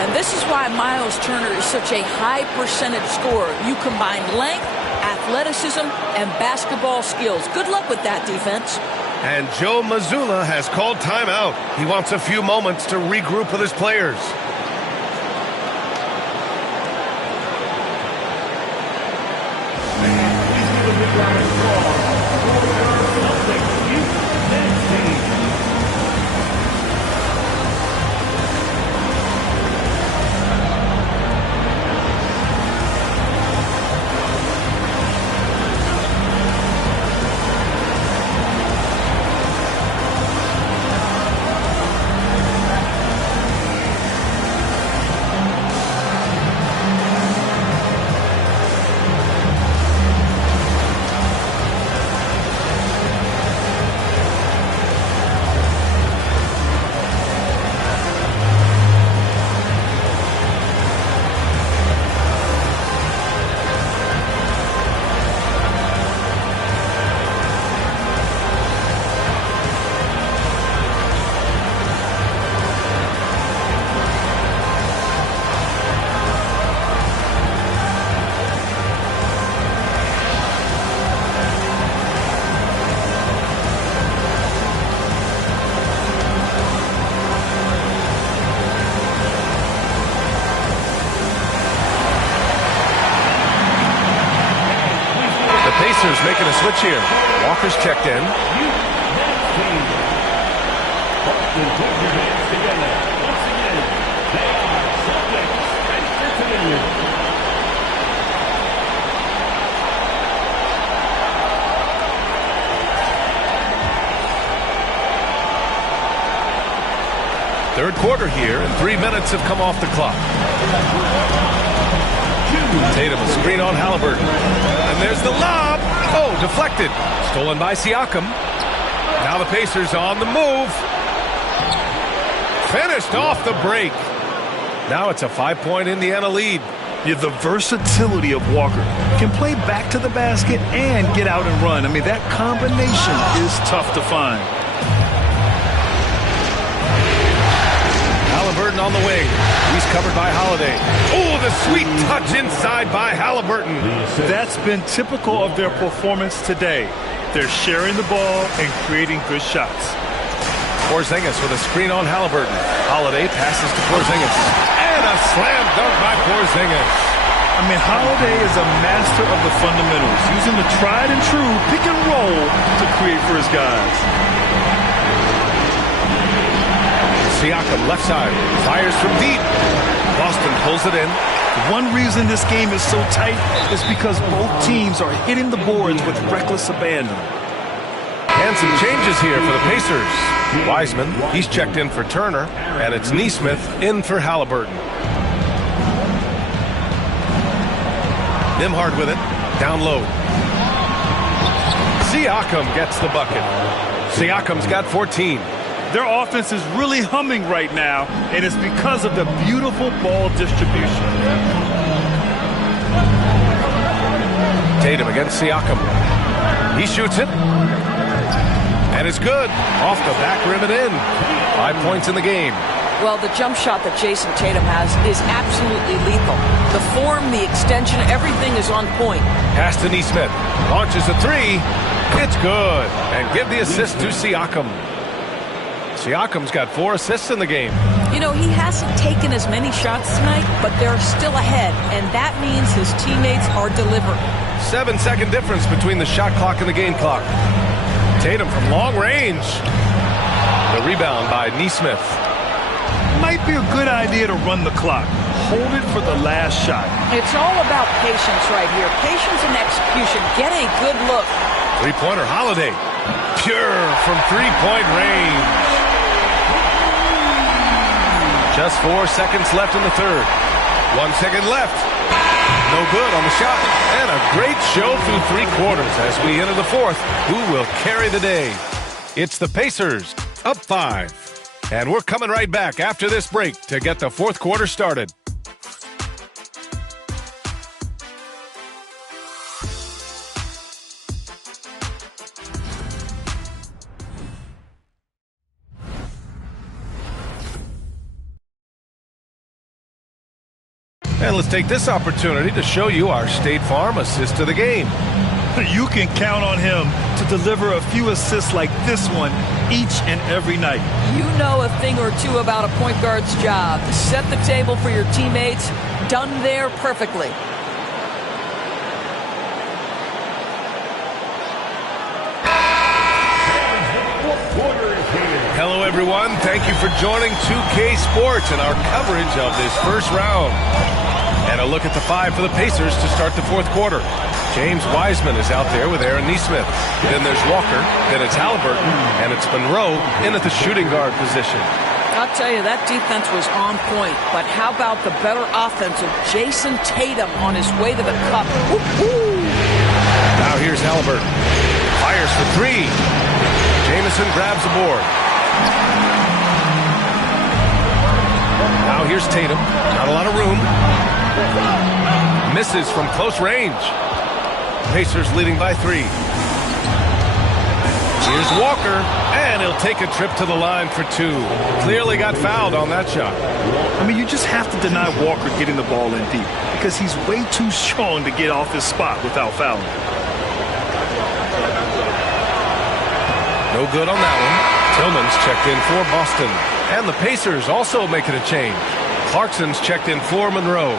And this is why Miles Turner is such a high percentage scorer. You combine length, athleticism, and basketball skills. Good luck with that defense. And Joe Mazzulla has called timeout. He wants a few moments to regroup with his players. switch here. Walker's checked in. Third quarter here, and 3 minutes have come off the clock. Tatum, a screen on Halliburton. And there's the lob. Oh, deflected. Stolen by Siakam. Now the Pacers on the move. Finished off the break. Now it's a 5-point Indiana lead. Yeah, the versatility of Walker. Can play back to the basket and get out and run. I mean, that combination is tough to find. Halliburton on the wing. He's covered by Holiday. Oh, the sweet touch inside by Halliburton. That's been typical of their performance today. They're sharing the ball and creating good shots. Porzingis with a screen on Halliburton. Holiday passes to Porzingis. And a slam dunk by Porzingis. I mean, Holiday is a master of the fundamentals, using the tried and true pick and roll to create for his guys. Siakam, left side, fires from deep. Boston pulls it in. One reason this game is so tight is because both teams are hitting the boards with reckless abandon. And some changes here for the Pacers. Wiseman, he's checked in for Turner, and it's Nesmith in for Halliburton. Nembhard with it, down low. Siakam gets the bucket. Siakam's got 14. Their offense is really humming right now, and it's because of the beautiful ball distribution. Tatum against Siakam. He shoots it. And it's good. Off the back rim and in. 5 points in the game. Well, the jump shot that Jason Tatum has is absolutely lethal. The form, the extension, everything is on point. Pass to Nesmith. Launches a three. It's good. And give the assist to Siakam. Siakam's got 4 assists in the game. You know, he hasn't taken as many shots tonight, but they're still ahead, and that means his teammates are delivering. 7-second difference between the shot clock and the game clock. Tatum from long range. The rebound by Nesmith. Might be a good idea to run the clock. Hold it for the last shot. It's all about patience right here. Patience and execution. Get a good look. Three-pointer Holiday. Pure from three-point range. Just 4 seconds left in the third. 1 second left. No good on the shot. And a great show through 3 quarters as we enter the fourth. Who will carry the day? It's the Pacers, up 5. And we're coming right back after this break to get the fourth quarter started. And let's take this opportunity to show you our State Farm assist to the game. You can count on him to deliver a few assists like this one each and every night. You know a thing or two about a point guard's job. Set the table for your teammates. Done there perfectly. Hello, everyone. Thank you for joining 2K Sports and our coverage of this first round. And a look at the 5 for the Pacers to start the fourth quarter. James Wiseman is out there with Aaron Nesmith. Then there's Walker. Then it's Halliburton. And it's Monroe in at the shooting guard position. I'll tell you, that defense was on point. But how about the better offense of Jason Tatum on his way to the cup? Woo-hoo! Now here's Halliburton. Fires for 3. Jamison grabs the board. Now here's Tatum. Not a lot of room. Misses from close range. Pacers leading by 3. Here's Walker, and he'll take a trip to the line for 2. Clearly got fouled on that shot. I mean, you just have to deny Walker getting the ball in deep because he's way too strong to get off his spot without fouling. No good on that one. Tillman's checked in for Boston. And the Pacers also making a change. Clarkson's checked in for Monroe.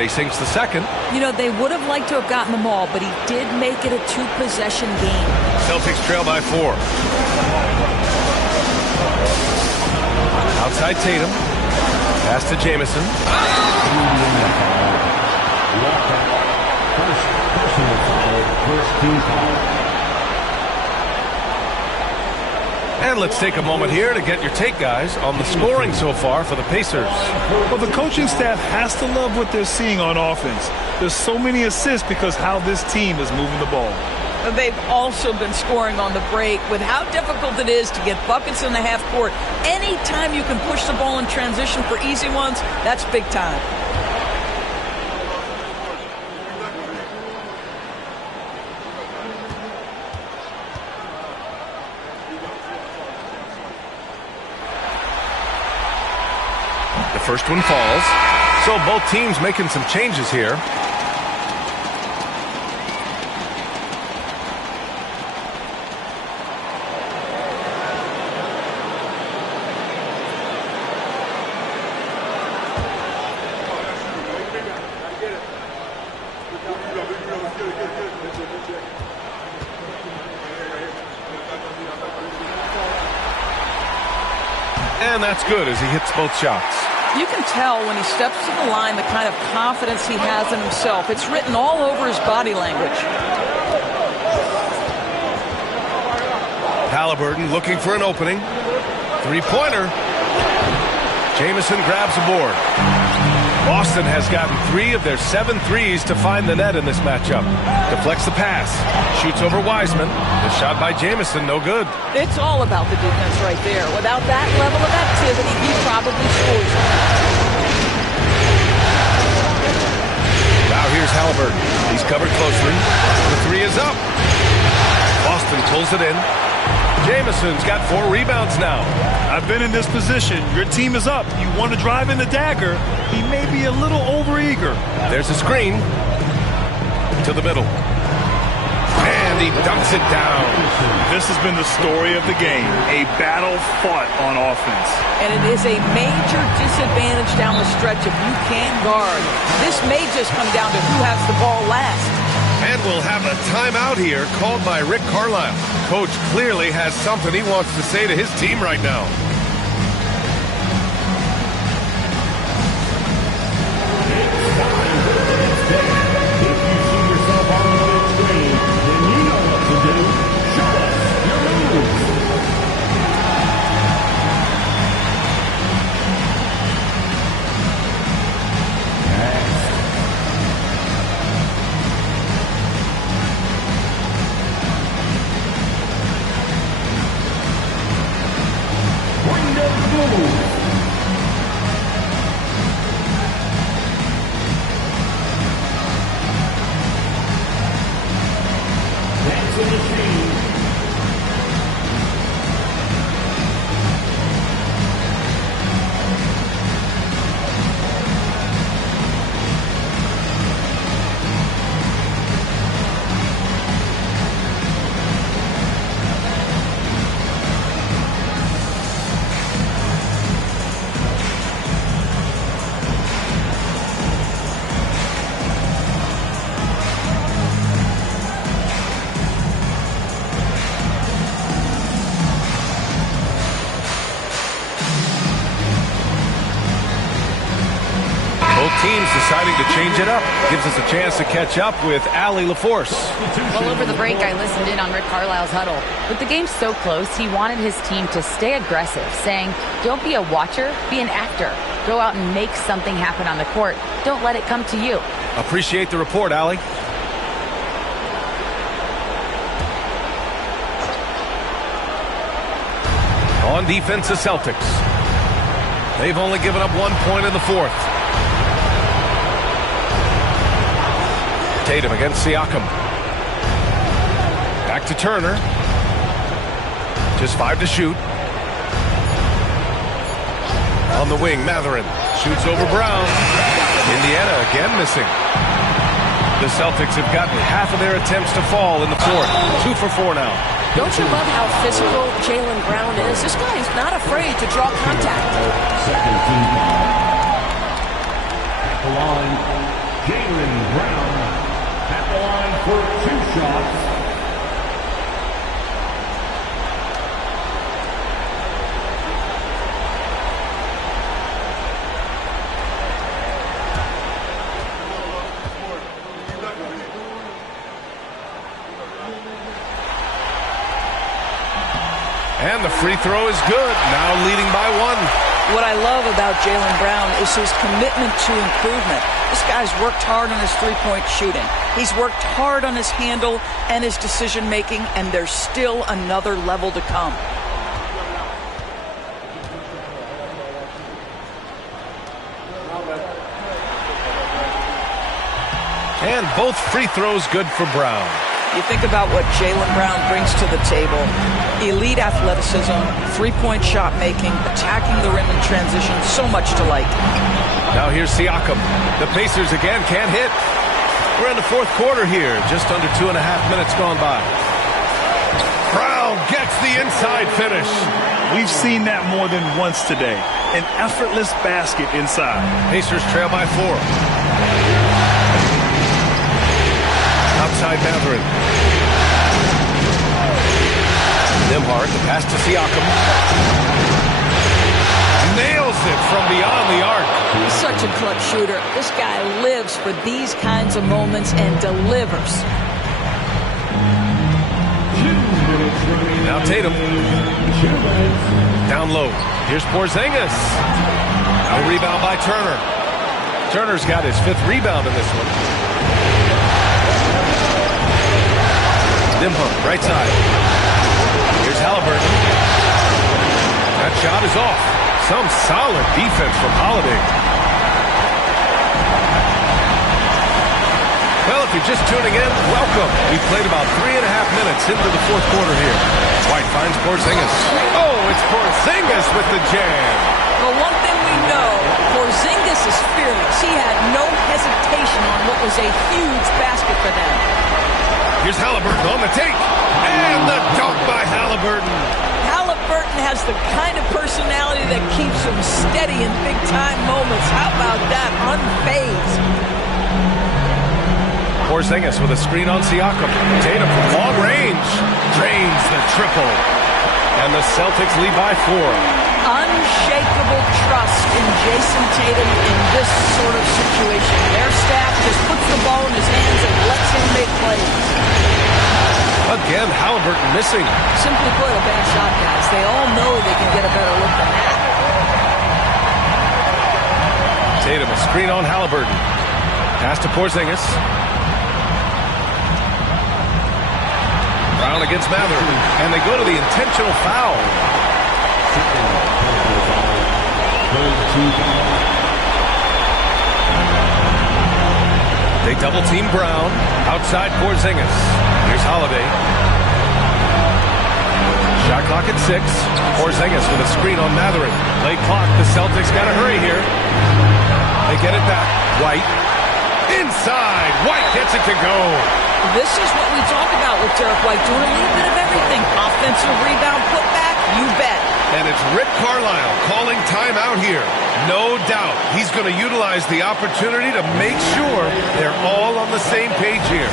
And he sinks the second. You know, they would have liked to have gotten them all, but he did make it a 2-possession game. Celtics trail by 4. Outside Tatum. Pass to Jamison. First team foul. And let's take a moment here to get your take, guys, on the scoring so far for the Pacers. Well, the coaching staff has to love what they're seeing on offense. There's so many assists because how this team is moving the ball. They've also been scoring on the break. With how difficult it is to get buckets in the half court, anytime you can push the ball in transition for easy ones, that's big time. The first one falls. So both teams making some changes here. And that's good as he hits both shots. You can tell when he steps to the line the kind of confidence he has in himself. It's written all over his body language. Halliburton looking for an opening. Three-pointer. Jamison grabs a board. Boston has gotten 3 of their 7 threes to find the net in this matchup. Deflects the pass. Shoots over Wiseman. The shot by Jamison, no good. It's all about the defense right there. Without that level of activity, he probably scores. Now here's Halliburton. He's covered closely. The 3 is up. Boston pulls it in. Jamison's got 4 rebounds now. I've been in this position. Your team is up. You want to drive in the dagger. He may be a little overeager. There's a screen. To the middle. And he dunks it down. This has been the story of the game. A battle fought on offense. And it is a major disadvantage down the stretch if you can't guard. This may just come down to who has the ball last. And we'll have a timeout here called by Rick Carlisle. Coach clearly has something he wants to say to his team right now. If you see yourself on the big screen, then you know what to do. Show us your moves. Deciding to change it up. Gives us a chance to catch up with Allie LaForce. Well, over the break, I listened in on Rick Carlisle's huddle. With the game so close, he wanted his team to stay aggressive, saying, don't be a watcher, be an actor. Go out and make something happen on the court. Don't let it come to you. Appreciate the report, Allie. On defense, the Celtics. They've only given up 1 point in the fourth. Tatum against Siakam. Back to Turner. Just 5 to shoot. On the wing, Mathurin shoots over Brown. Indiana again missing. The Celtics have gotten half of their attempts to fall in the fourth. 2 for 4 now. Don't you love how physical Jaylen Brown is? This guy is not afraid to draw contact. Second team foul. At the line, Jaylen Brown at the line for 2 shots. And the free throw is good. Now leading by 1. What I love about Jaylen Brown is his commitment to improvement. This guy's worked hard on his three-point shooting. He's worked hard on his handle and his decision-making, and there's still another level to come. And both free throws good for Brown. You think about what Jaylen Brown brings to the table. Elite athleticism, three-point shot making, attacking the rim in transition, so much to like. Now here's Siakam. The Pacers again can't hit. We're in the 4th quarter here, just under 2.5 minutes gone by. Brown gets the inside finish. We've seen that more than once today. An effortless basket inside. Pacers trail by 4. Outside Matherin. Nembhard, the pass to Siakam. Nails it from beyond the arc. He's such a clutch shooter. This guy lives for these kinds of moments and delivers. Now Tatum. Down low. Here's Porzingis. No rebound by Turner. Turner's got his 5th rebound in this one. Nembhard, right side. Here's Halliburton. That shot is off. Some solid defense from Holiday. Well, if you're just tuning in, welcome. We played about 3.5 minutes into the 4th quarter here. White finds Porzingis. Oh, it's Porzingis with the jam. Well, one thing we know, Porzingis is fearless. He had no hesitation on what was a huge basket for them. Here's Halliburton on the take. And the dunk by Halliburton. Halliburton has the kind of personality that keeps him steady in big-time moments. How about that? Unfazed. Porzingis with a screen on Siakam. Tatum from long range. Drains the triple. And the Celtics lead by 4. Unshakable trust in Jason Tatum in this sort of situation. Their staff just puts the ball in his hands and lets him make plays. Again, Halliburton missing. Simply put, a bad shot, guys. They all know they can get a better look than that. Tatum, a screen on Halliburton. Pass to Porzingis. Brown against Mather. And they go to the intentional foul. They double team Brown. Outside Porzingis. Here's Holiday. Shot clock at 6. Porzingis with a screen on Matherin. Late clock. The Celtics got to hurry here. They get it back. White. Inside. White gets it to go. This is what we talk about with Derek White, doing a little bit of everything. Offensive rebound, putback, you bet. And it's Rick Carlisle calling timeout here. No doubt he's going to utilize the opportunity to make sure they're all on the same page here.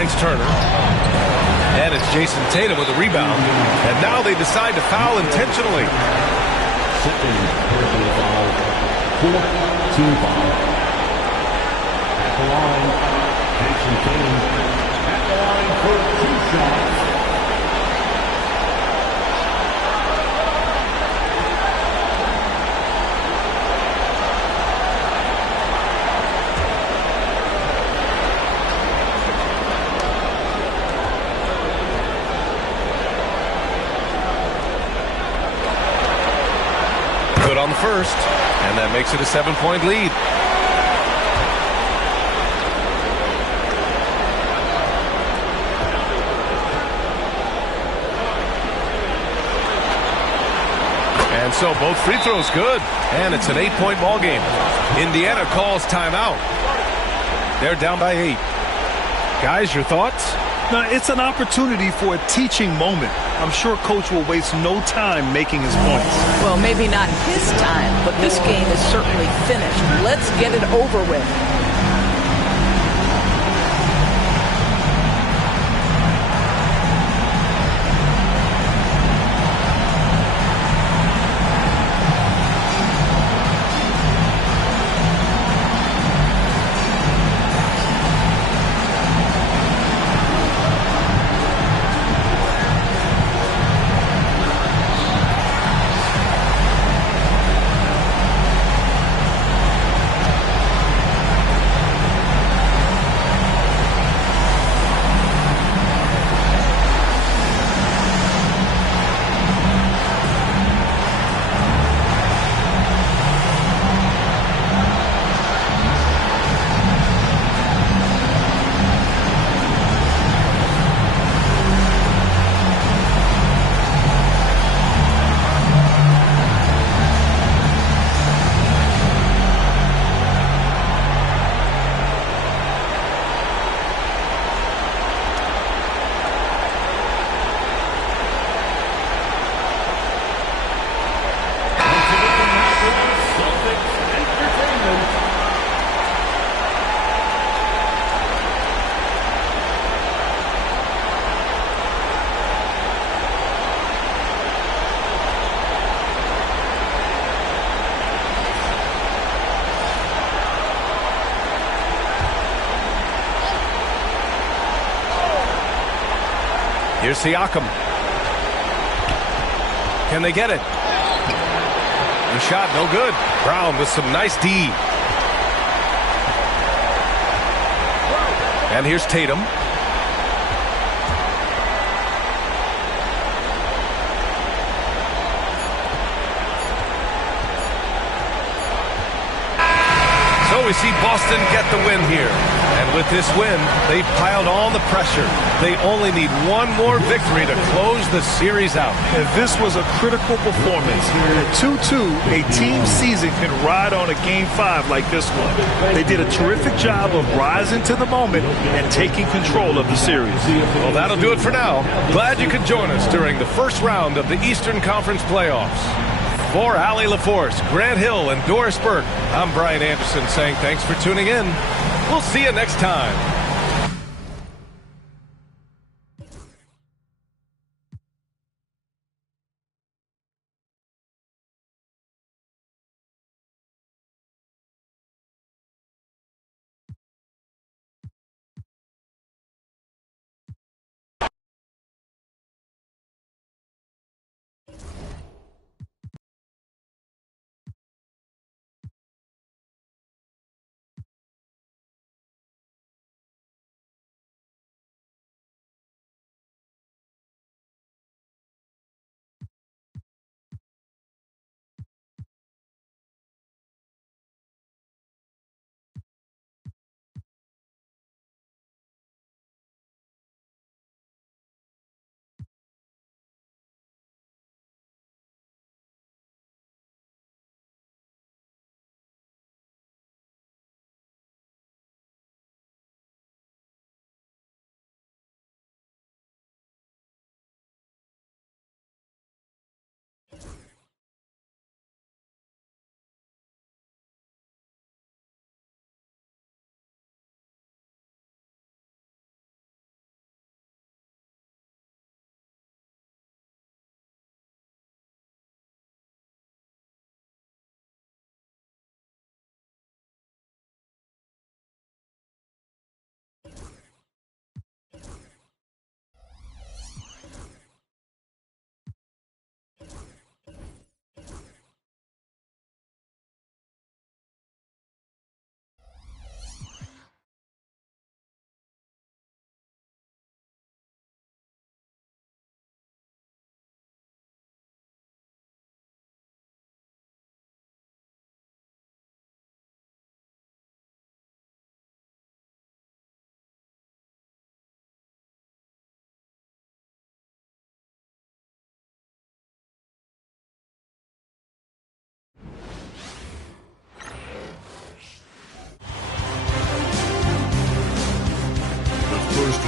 finds Turner. And it's Jason Tatum with a rebound. And now they decide to foul intentionally. Personal foul. 4th team foul. At the line, Jason Tatum. At the line for 2 shots. Good on the first, and that makes it a 7-point lead. And so both free throws good, and it's an 8-point ball game. Indiana calls timeout. They're down by 8. Guys, your thoughts? Now, it's an opportunity for a teaching moment. I'm sure Coach will waste no time making his points. Well, maybe not his time, but this game is certainly finished. Let's get it over with. Here's Siakam. Can they get it? The shot, no good. Brown with some nice D. And here's Tatum. So we see Boston get the win here. And with this win, they've piled on the pressure. They only need one more victory to close the series out. And this was a critical performance. At 2-2, a team season can ride on a Game 5 like this one. They did a terrific job of rising to the moment and taking control of the series. Well, that'll do it for now. Glad you could join us during the first round of the Eastern Conference playoffs. For Allie LaForce, Grant Hill, and Doris Burke, I'm Brian Anderson saying thanks for tuning in. We'll see you next time.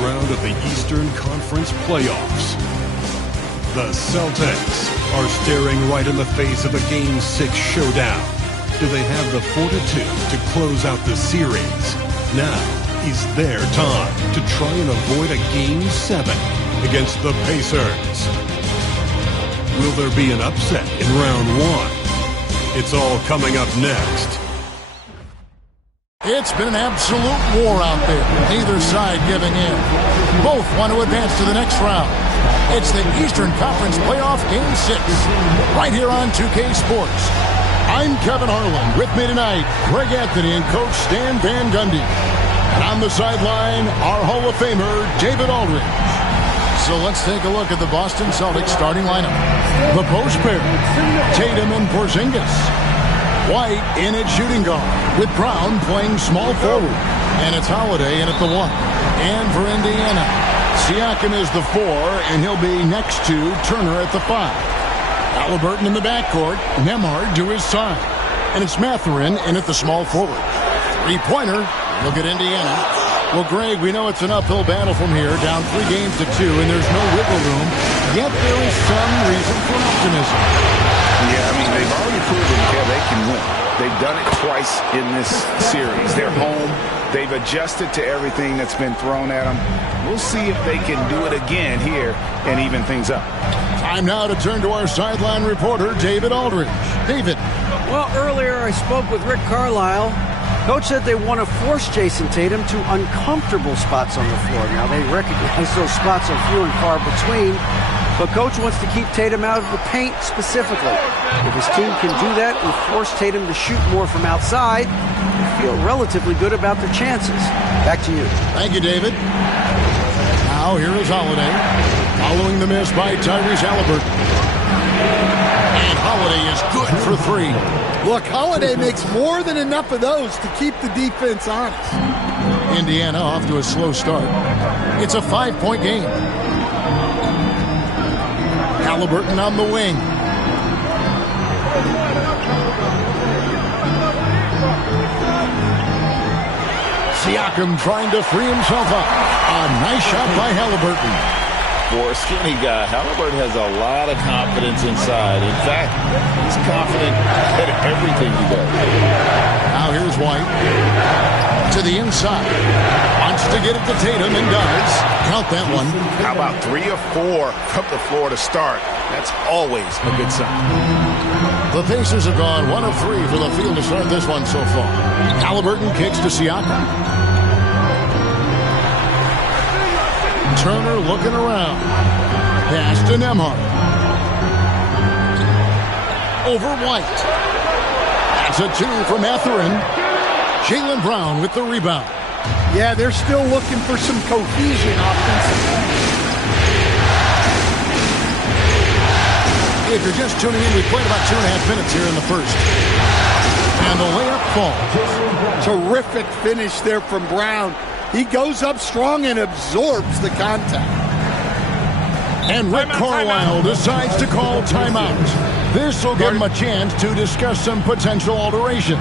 round of the Eastern Conference playoffs. The Celtics are staring right in the face of a Game 6 showdown. Do they have the fortitude to close out the series? Now is their time to try and avoid a Game 7 against the Pacers. Will there be an upset in round 1? It's all coming up next. It's been an absolute war out there. Neither side giving in. Both want to advance to the next round. It's the Eastern Conference Playoff Game 6. Right here on 2K Sports. I'm Kevin Harlan. With me tonight, Greg Anthony and Coach Stan Van Gundy. And on the sideline, our Hall of Famer, David Aldridge. So let's take a look at the Boston Celtics starting lineup. The post pair, Tatum and Porzingis. White in at shooting guard, with Brown playing small forward. And it's Holiday in at the 1. And for Indiana, Siakam is the 4, and he'll be next to Turner at the 5. Halliburton in the backcourt, Nembhard to his side. And it's Mathurin in at the small forward. Three-pointer, look at Indiana. Well, Greg, we know it's an uphill battle from here, down 3 games to 2, and there's no wiggle room. Yet there is some reason for optimism. Yeah, I mean, they've already proven, Kev, they can win. They've done it twice in this series. They're home. They've adjusted to everything that's been thrown at them. We'll see if they can do it again here and even things up. Time now to turn to our sideline reporter, David Aldridge. David. Well, earlier I spoke with Rick Carlisle. Coach said they want to force Jason Tatum to uncomfortable spots on the floor. Now, they recognize those spots are few and far between, but Coach wants to keep Tatum out of the paint specifically. If his team can do that and force Tatum to shoot more from outside, they feel relatively good about their chances. Back to you. Thank you, David. Now, here is Holiday, following the miss by Tyrese Halliburton. And Holiday is good for 3. Look, Holiday makes more than enough of those to keep the defense honest. Indiana off to a slow start. It's a 5-point game. Halliburton on the wing. Siakam trying to free himself up. A nice shot by Halliburton. For a skinny guy, Halliburton has a lot of confidence inside. In fact, he's confident at everything he does. Now here's White. To the inside. Wants to get it to Tatum and does. Count that one. How about 3 or 4 from the floor to start? That's always a good sign. The Pacers have gone 1 of 3 for the field to start this one so far. Halliburton kicks to Siakam. Turner looking around. Pass to Nembhard. Over White. That's a 2 from Mathurin. Jaylen Brown with the rebound. Yeah, they're still looking for some cohesion offensively. If you're just tuning in, we played about 2.5 minutes here in the first. And the layup falls. Terrific finish there from Brown. He goes up strong and absorbs the contact. And Rick Carlisle decides to call timeout. This will give him a chance to discuss some potential alterations.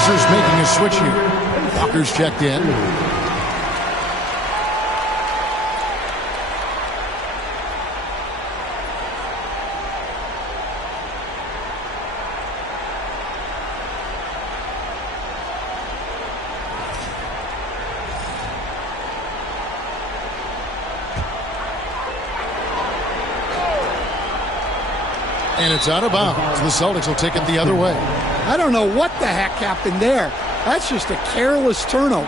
Pacers making a switch here. Walker's checked in. And it's out of bounds. The Celtics will take it the other way. I don't know what the heck happened there. That's just a careless turnover.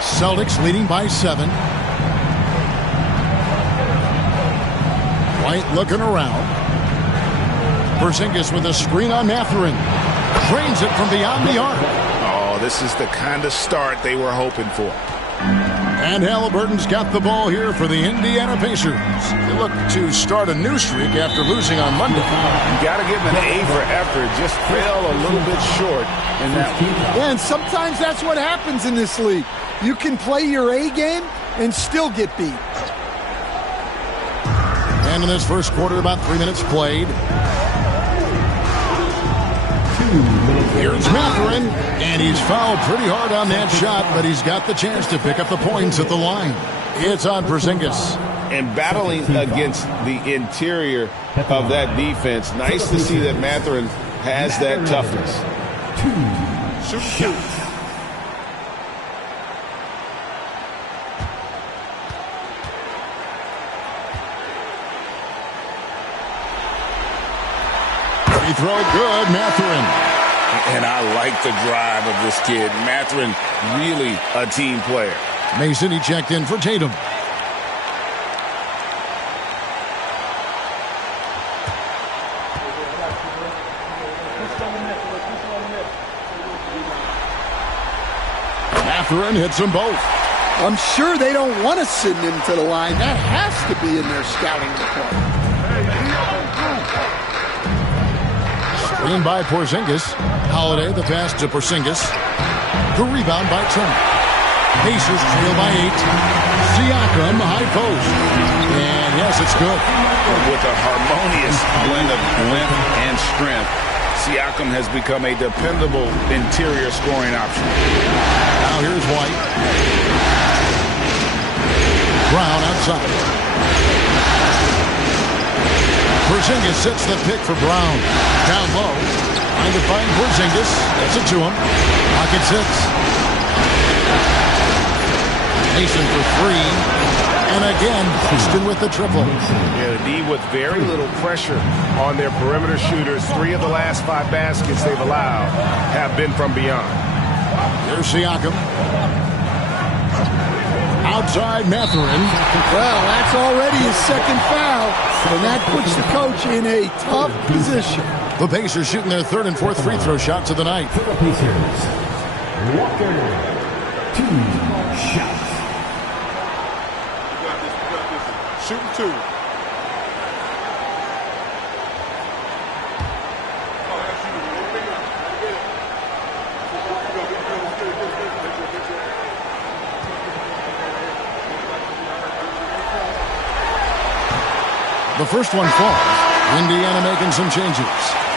Celtics leading by 7. White looking around. Porzingis with a screen on Mathurin. Drains it from beyond the arc. Oh, this is the kind of start they were hoping for. And Halliburton's got the ball here for the Indiana Pacers. They look to start a new streak after losing on Monday. You got to give him an A for effort. Just fell a little bit short in that one. Yeah, and sometimes that's what happens in this league. You can play your A game and still get beat. And in this first quarter, about 3 minutes played. Here's Mathurin, and he's fouled pretty hard on that shot, but he's got the chance to pick up the points at the line. It's on Porzingis. And battling against the interior of that defense, nice to see that Mathurin has that toughness. Shoot. Free throw good, Mathurin. And I like the drive of this kid. Mathurin, really a team player. Mason, he checked in for Tatum. Mathurin hits them both. I'm sure they don't want to send him to the line. That has to be in their scouting report. Screen by Porzingis. Holiday, the pass to Porzingis. The rebound by Turner. Pacers trail by 8. Siakam, high post. And yes, it's good. With a harmonious blend of length and strength, Siakam has become a dependable interior scoring option. Now here's White. Brown outside. Porzingis sets the pick for Brown. Down low. Trying to find Porzingis. Gets it to him. Pocket 6. Mason for 3. And again, Houston with the triple. Yeah, the D with very little pressure on their perimeter shooters. 3 of the last 5 baskets they've allowed have been from beyond. Here's Siakam. Outside Mathurin. Well, that's already his second foul, and that puts the coach in a tough position. The Pacers shooting their 3rd and 4th free throw shots of the night. For the Pacers, Walker, 2 shots. Shooting 2. The first one falls. Indiana making some changes.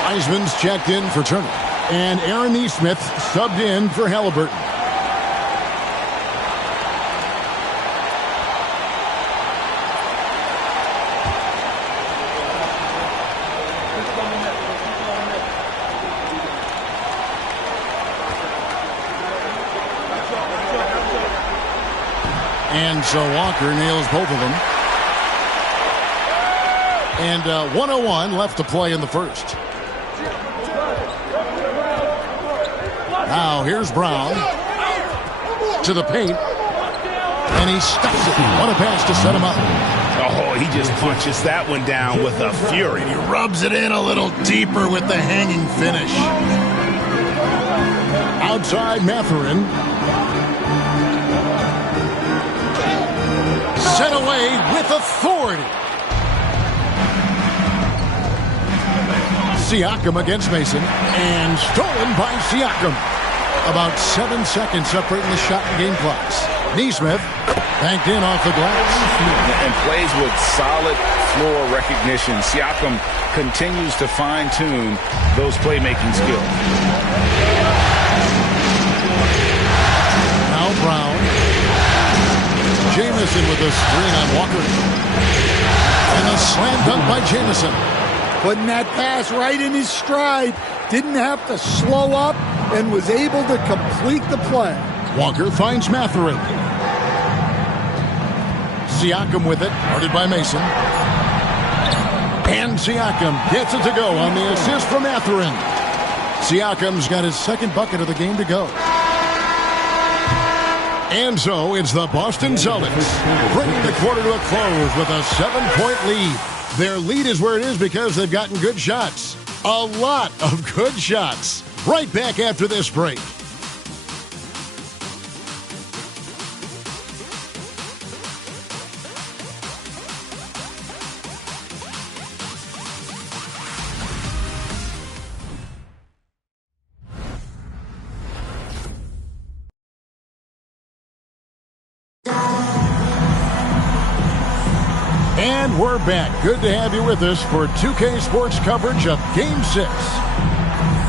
Wiseman's checked in for Turner. And Aaron Nesmith subbed in for Halliburton. And so Walker nails both of them. And 1:01 left to play in the first. Now here's Brown to the paint. And he stuffs it. What a pass to set him up. Oh, he just punches that one down with a fury. He rubs it in a little deeper with the hanging finish. Outside Mathurin. Set away with authority. Siakam against Mason, and stolen by Siakam. About 7 seconds separating the shot and game clocks. Nesmith Banked in off the glass. And plays with solid floor recognition. Siakam continues to fine-tune those playmaking skills. Now Brown. Jamison with a screen on Walker. And a slam dunk by Jamison. Putting that pass right in his stride. Didn't have to slow up and was able to complete the play. Walker finds Mathurin. Siakam with it, guarded by Mason. And Siakam gets it to go on the assist from Mathurin. Siakam's got his second bucket of the game to go. And so it's the Boston Celtics bringing the quarter to a close with a 7-point lead. Their lead is where it is because they've gotten good shots. A lot of good shots. Right back after this break. And we're back. Good to have you with us for 2K Sports coverage of Game 6.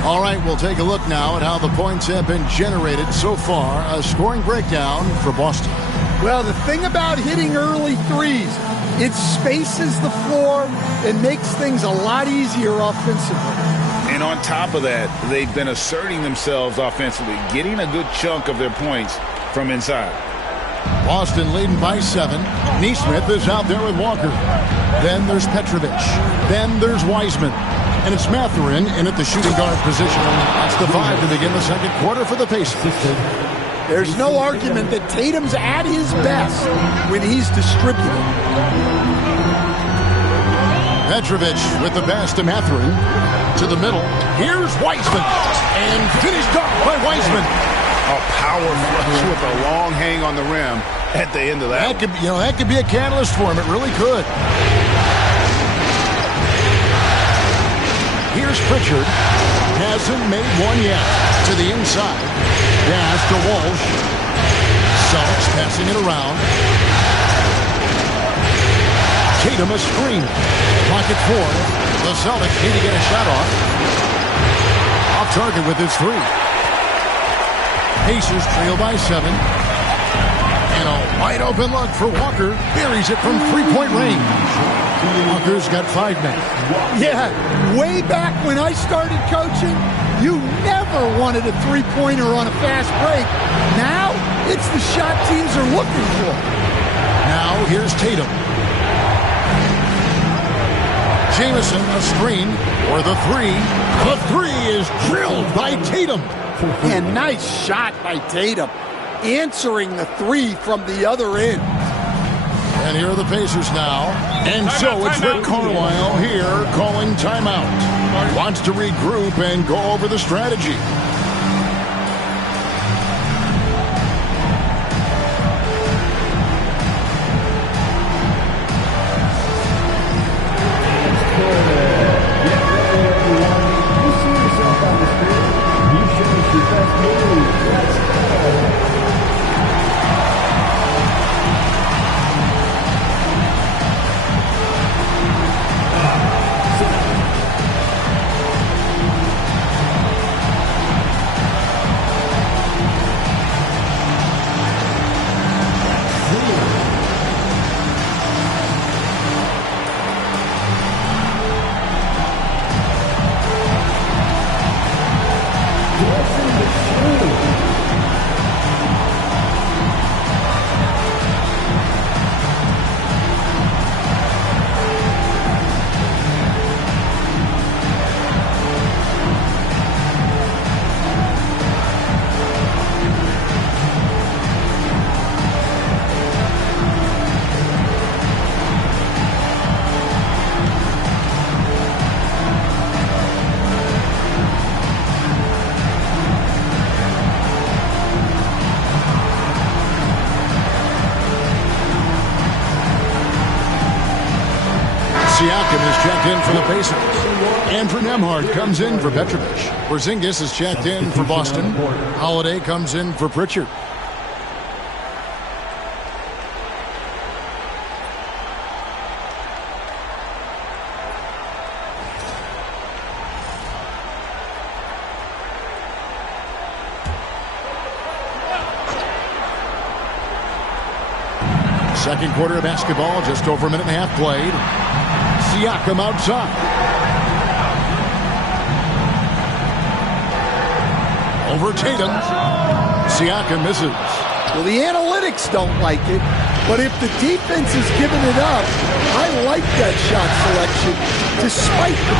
All right, we'll take a look now at how the points have been generated so far. A scoring breakdown for Boston. Well, the thing about hitting early threes, it spaces the floor and makes things a lot easier offensively. And on top of that, they've been asserting themselves offensively, getting a good chunk of their points from inside. Boston leading by 7. Nesmith is out there with Walker. Then there's Petrovic. Then there's Wiseman. And it's Mathurin in at the shooting guard position. That's the 5 to begin the second quarter for the Pacers. There's no argument that Tatum's at his best when he's distributing. Petrovic with the pass to Mathurin. To the middle. Here's Wiseman. And finished off by Wiseman. A power flush with a long hang on the rim at the end of that. That could be a catalyst for him. It really could. Here's Pritchard. Hasn't made one yet. To the inside. Pass to Walsh. Celtics passing it around. Tatum a screen. Pocket 4. The Celtics need to get a shot off. Off target with his 3. Pacers trail by 7. And a wide open look for Walker. Buries it from 3-point range. Walker's got 5 men. Yeah, way back when I started coaching, you never wanted a 3-pointer on a fast break. Now, it's the shot teams are looking for. Now, here's Tatum. Jamison, a screen for the 3. The 3 is drilled by Tatum. And nice shot by Tatum, answering the 3 from the other end. And here are the Pacers now. And so it's Rick Carlisle here calling timeout. Wants to regroup and go over the strategy. Siakam is checked in for the Pacers. Andrew Nembhard comes in for Petrovic. Porzingis is checked in for Boston. Holiday comes in for Pritchard. Second quarter of basketball, just over a minute and a half played. Siakam outside. Over Tatum. Siakam misses. Well, the analytics don't like it, but if the defense is giving it up, I like that shot selection, despite the...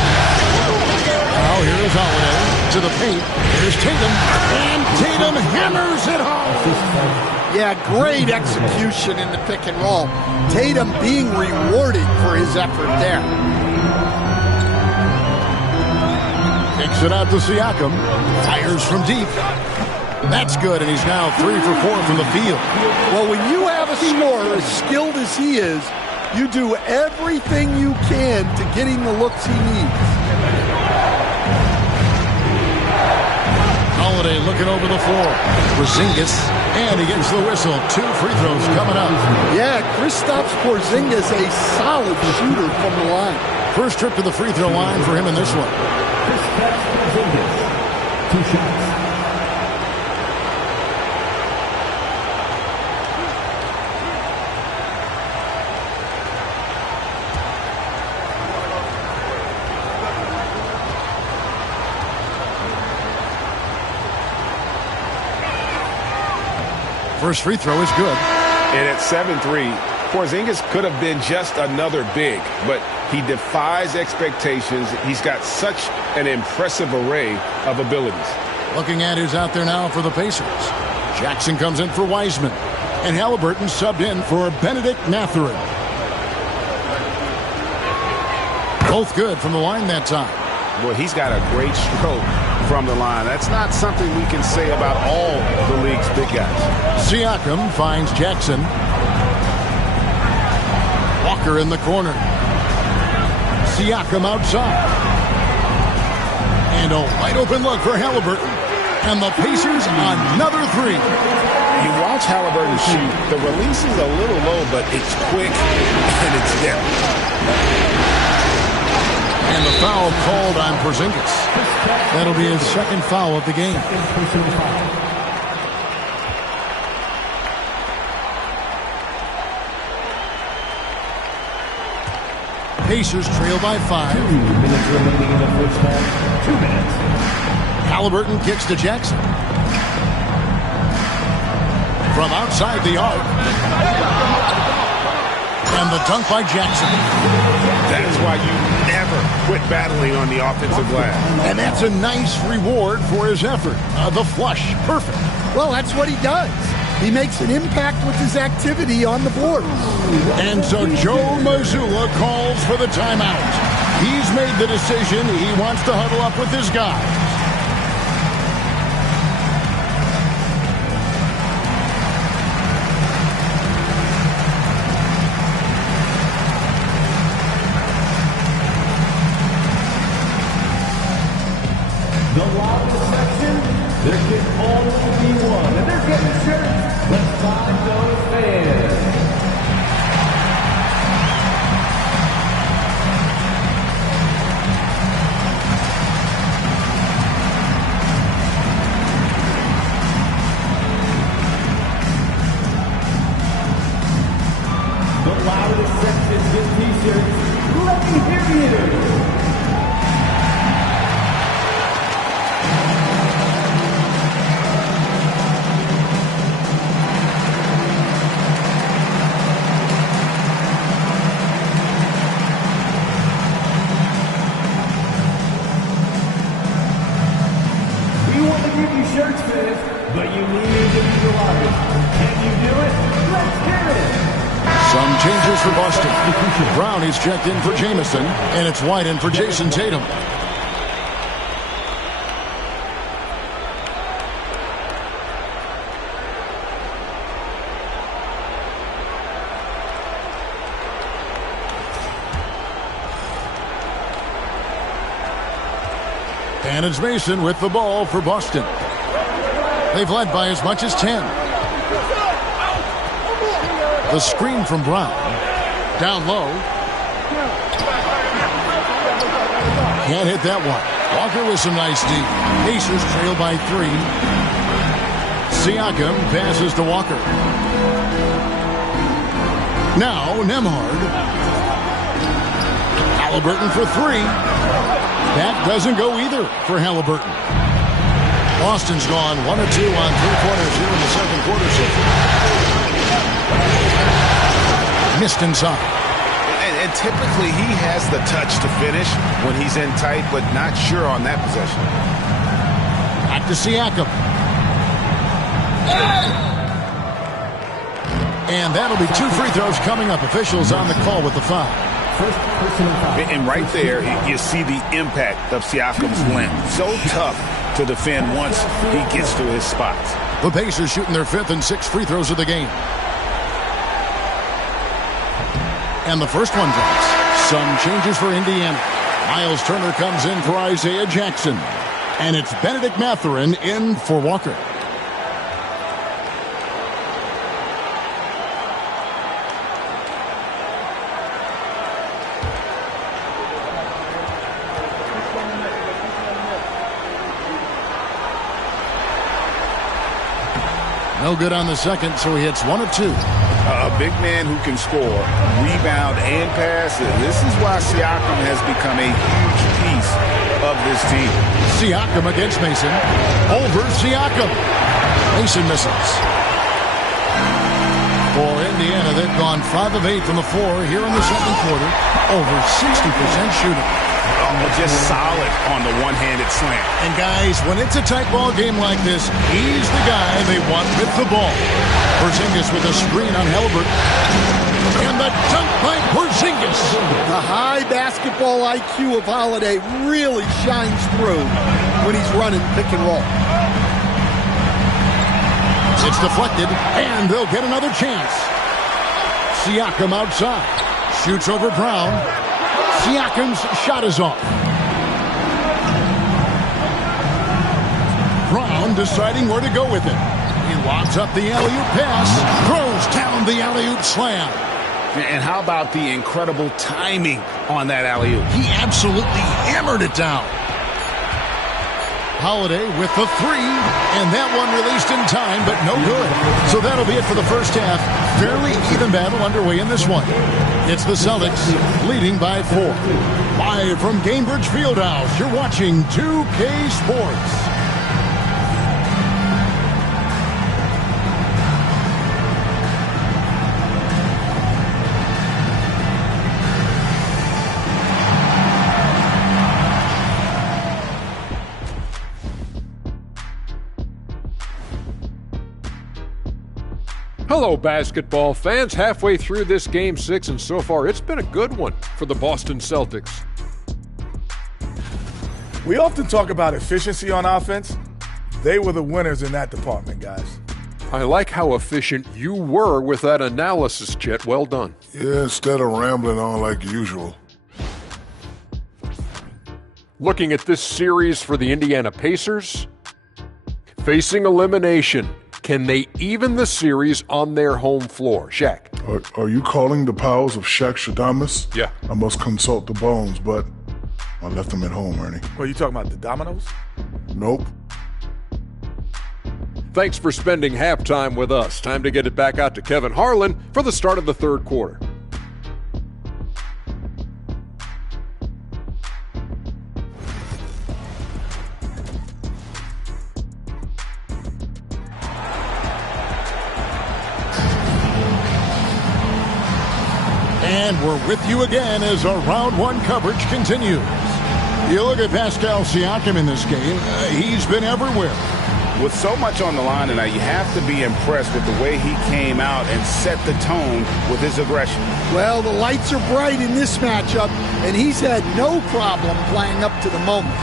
Now here is Holiday to the paint. Here's Tatum, and Tatum hammers it home. Yeah, great execution in the pick and roll. Tatum being rewarded for his effort there. Kicks it out to Siakam. Fires from deep. That's good, and he's now 3 for 4 from the field. Well, when you have a scorer as skilled as he is, you do everything you can to get him the looks he needs. Holiday looking over the floor. Porzingis, and he gets the whistle. 2 free throws coming up. Yeah, Kristaps Porzingis, a solid shooter from the line. First trip to the free throw line for him in this one. Kristaps Porzingis, 2 shots. First free throw is good. And at 7-3, Porzingis could have been just another big, but he defies expectations. He's got such an impressive array of abilities. Looking at who's out there now for the Pacers. Jackson comes in for Wiseman, and Halliburton subbed in for Benedict Mathurin. Both good from the line that time. Boy, he's got a great stroke from the line. That's not something we can say about all the league's big guys. Siakam finds Jackson. Walker in the corner. Siakam outside. And a wide open look for Halliburton. And the Pacers another 3. You watch Halliburton shoot. The release is a little low, but it's quick and it's depth. And the foul called on Porzingis. That'll be his second foul of the game. Pacers trail by 5. 2 minutes remaining in the first half. 2 minutes. Halliburton kicks to Jackson. From outside the arc. And the dunk by Jackson. That's why you never quit battling on the offensive glass. And that's a nice reward for his effort. The flush. Perfect. Well, that's what he does. He makes an impact with his activity on the board. And so Joe Mazzulla calls for the timeout. He's made the decision. He wants to huddle up with his guys. The loudest section, there can only be one. And they're getting shirts. Let's find those fans. The loudest section get t-shirts. Let me hear you. Shirts fans, but you need to be the loudest. Can you do it? Let's hear it. Some changes for Boston. Brown is checked in for Jamison, and it's White in for Jason Tatum. And it's Mason with the ball for Boston. They've led by as much as 10. The screen from Brown. Down low. Can't hit that one. Walker with some nice D. Pacers trail by 3. Siakam passes to Walker. Now Nembhard. Halliburton for three. That doesn't go either for Halliburton. Boston's gone 1 of 2 on three-pointers here in the second quarter. Missed inside. And typically he has the touch to finish when he's in tight, but not sure on that possession. Back to Siakam. And that'll be 2 free throws coming up. Officials on the call with the foul. And right there, you see the impact of Siakam's length. So tough to defend once he gets to his spots. The Pacers shooting their 5th and 6th free throws of the game. And the first one drops. Some changes for Indiana. Miles Turner comes in for Isaiah Jackson. And it's Benedict Mathurin in for Walker. No good on the second, so he hits 1 of 2. A big man who can score, rebound, and pass. This is why Siakam has become a huge piece of this team. Siakam against Mason. Over Siakam. Mason misses. For Indiana, they've gone 5 of 8 from the floor here in the second quarter. Over 60% shooting. Just solid on the one-handed slam. And guys, when it's a tight ball game like this, he's the guy they want with the ball. Porzingis with a screen on Halliburton. And the dunk by Porzingis. The high basketball IQ of Holiday really shines through when he's running pick and roll. It's deflected, and they'll get another chance. Siakam outside. Shoots over Brown. Siakam's shot is off. Brown deciding where to go with it. He lobs up the alley-oop pass, throws down the alley-oop slam. And how about the incredible timing on that alley-oop? He absolutely hammered it down. Holiday with the 3, and that one released in time, but no good. So that'll be it for the first half. Fairly even battle underway in this one. It's the Celtics leading by 4. Live from Gainbridge Fieldhouse, you're watching 2K Sports. Hello, basketball fans. Halfway through this Game 6, and so far it's been a good one for the Boston Celtics. We often talk about efficiency on offense. They were the winners in that department, guys. I like how efficient you were with that analysis, Chet. Well done. Yeah, instead of rambling on like usual. Looking at this series for the Indiana Pacers, facing elimination. Can they even the series on their home floor? Shaq. Are you calling the powers of Shaq Shadamas? Yeah. I must consult the bones, but I left them at home, Ernie. What, are you talking about the dominoes? Nope. Thanks for spending halftime with us. Time to get it back out to Kevin Harlan for the start of the third quarter. And we're with you again as our round 1 coverage continues. You look at Pascal Siakam in this game, he's been everywhere. With so much on the line tonight, you have to be impressed with the way he came out and set the tone with his aggression. Well, the lights are bright in this matchup, and he's had no problem playing up to the moment.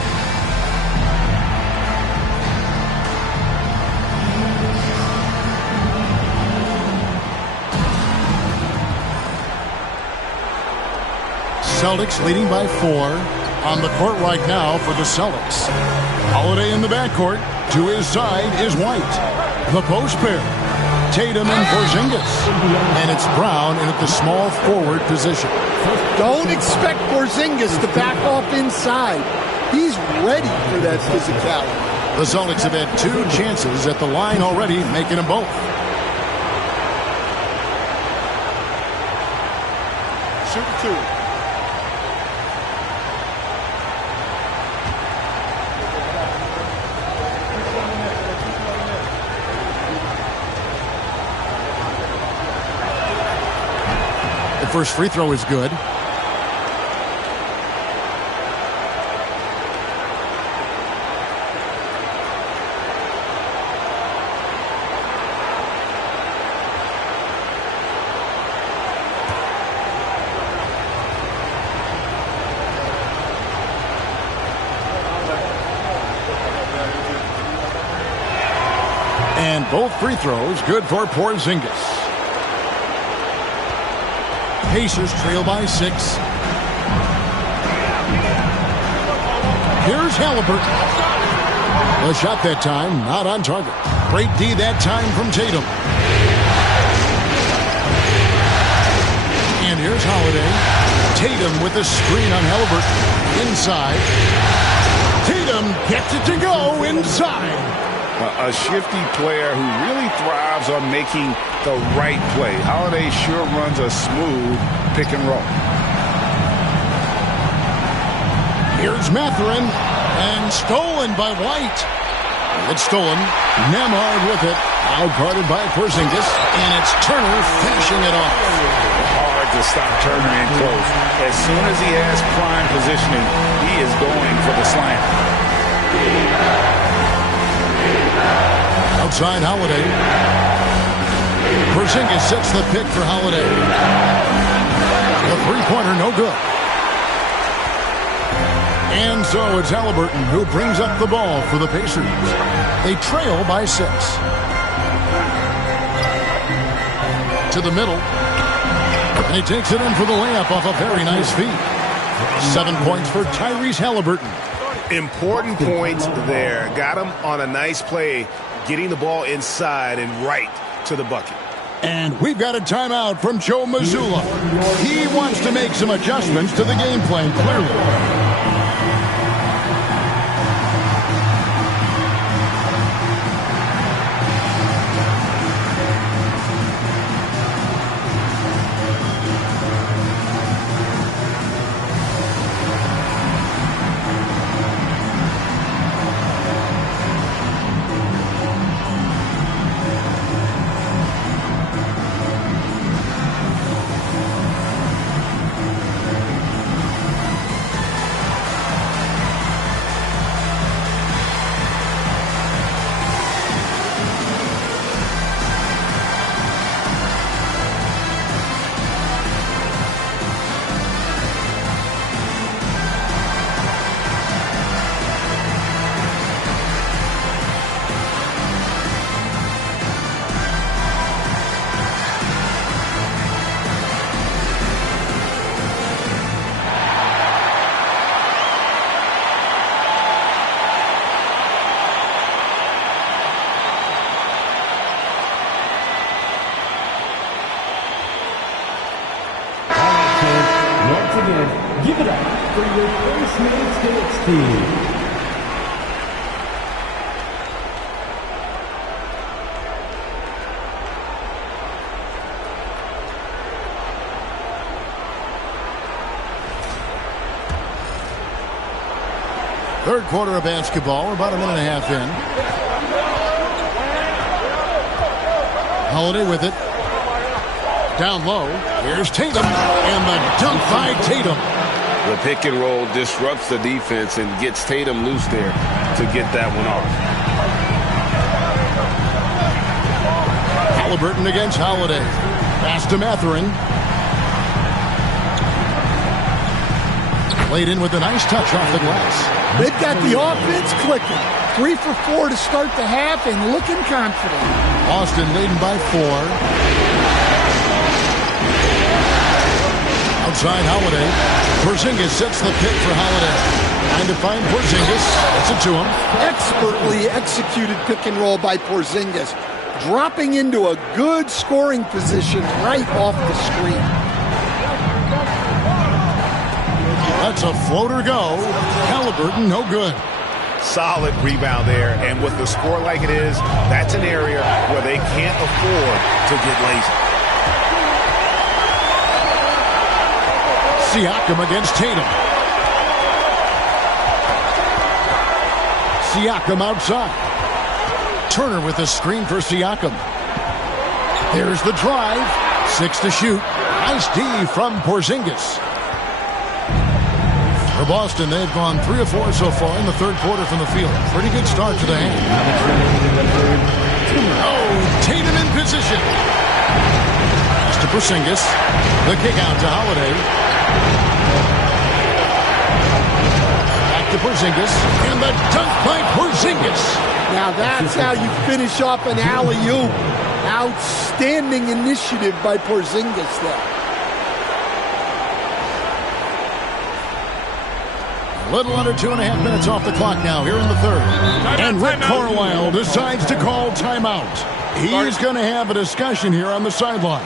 Celtics leading by 4. On the court right now for the Celtics. Holiday in the backcourt. To his side is White. The post pair. Tatum and Porzingis. And it's Brown in at the small forward position. Don't expect Porzingis to back off inside. He's ready for that physicality. The Celtics have had 2 chances at the line already, making them both. shoot 2. The first free throw is good. And both free throws good for Porzingis. Pacers trail by 6. Here's Halliburton. The shot that time, not on target. Great D that time from Tatum. And here's Holiday. Tatum with the screen on Halliburton. Inside. Tatum gets it to go inside. A shifty player who really thrives on making the right play. Holiday sure runs a smooth pick and roll. Here's Mathurin, and stolen by White. It's stolen. Nemhard with it. Outguarded by Porzingis, and it's Turner finishing it off. Hard to stop Turner in close. As soon as he has prime positioning, he is going for the slam. Outside Holiday. Porzingis sets the pick for Holiday. The three-pointer no good. And so it's Halliburton who brings up the ball for the Pacers. They trail by 6. To the middle. And he takes it in for the layup off a very nice feed. 7 points for Tyrese Halliburton. Important points there. Got him on a nice play, getting the ball inside and right to the bucket. And we've got a timeout from Joe Mazzulla. He wants to make some adjustments to the game plan, clearly. Give it up for your first man Celtics team. Third quarter of basketball, about a minute and a half in. Holiday with it. Down low. Here's Tatum. And the dunk by Tatum. The pick and roll disrupts the defense and gets Tatum loose there to get that one off. Halliburton against Holiday. Pass to Mathurin. Played in with a nice touch off the glass. They've got the offense clicking. 3 for 4 to start the half and looking confident. Austin leading by 4. Outside Holiday. Porzingis sets the pick for Holiday. Trying to find Porzingis. Gets it to him. Expertly executed pick and roll by Porzingis. Dropping into a good scoring position right off the screen. That's a floater go. Halliburton, no good. Solid rebound there, and with the score like it is, that's an area where they can't afford to get lazy. Siakam against Tatum. Siakam outside. Turner with a screen for Siakam. There's the drive. 6 to shoot. Nice D from Porzingis. For Boston, they've gone 3 of 4 so far in the third quarter from the field. Pretty good start to the half. Oh, Tatum in position. Pass to Porzingis. The kick out to Holiday. Back to Porzingis. And the dunk by Porzingis. Now that's how you finish off an alley-oop. Outstanding initiative by Porzingis there. A little under 2.5 minutes off the clock now here in the third. And Rick Carlisle decides to call timeout. He's going to have a discussion here on the sideline.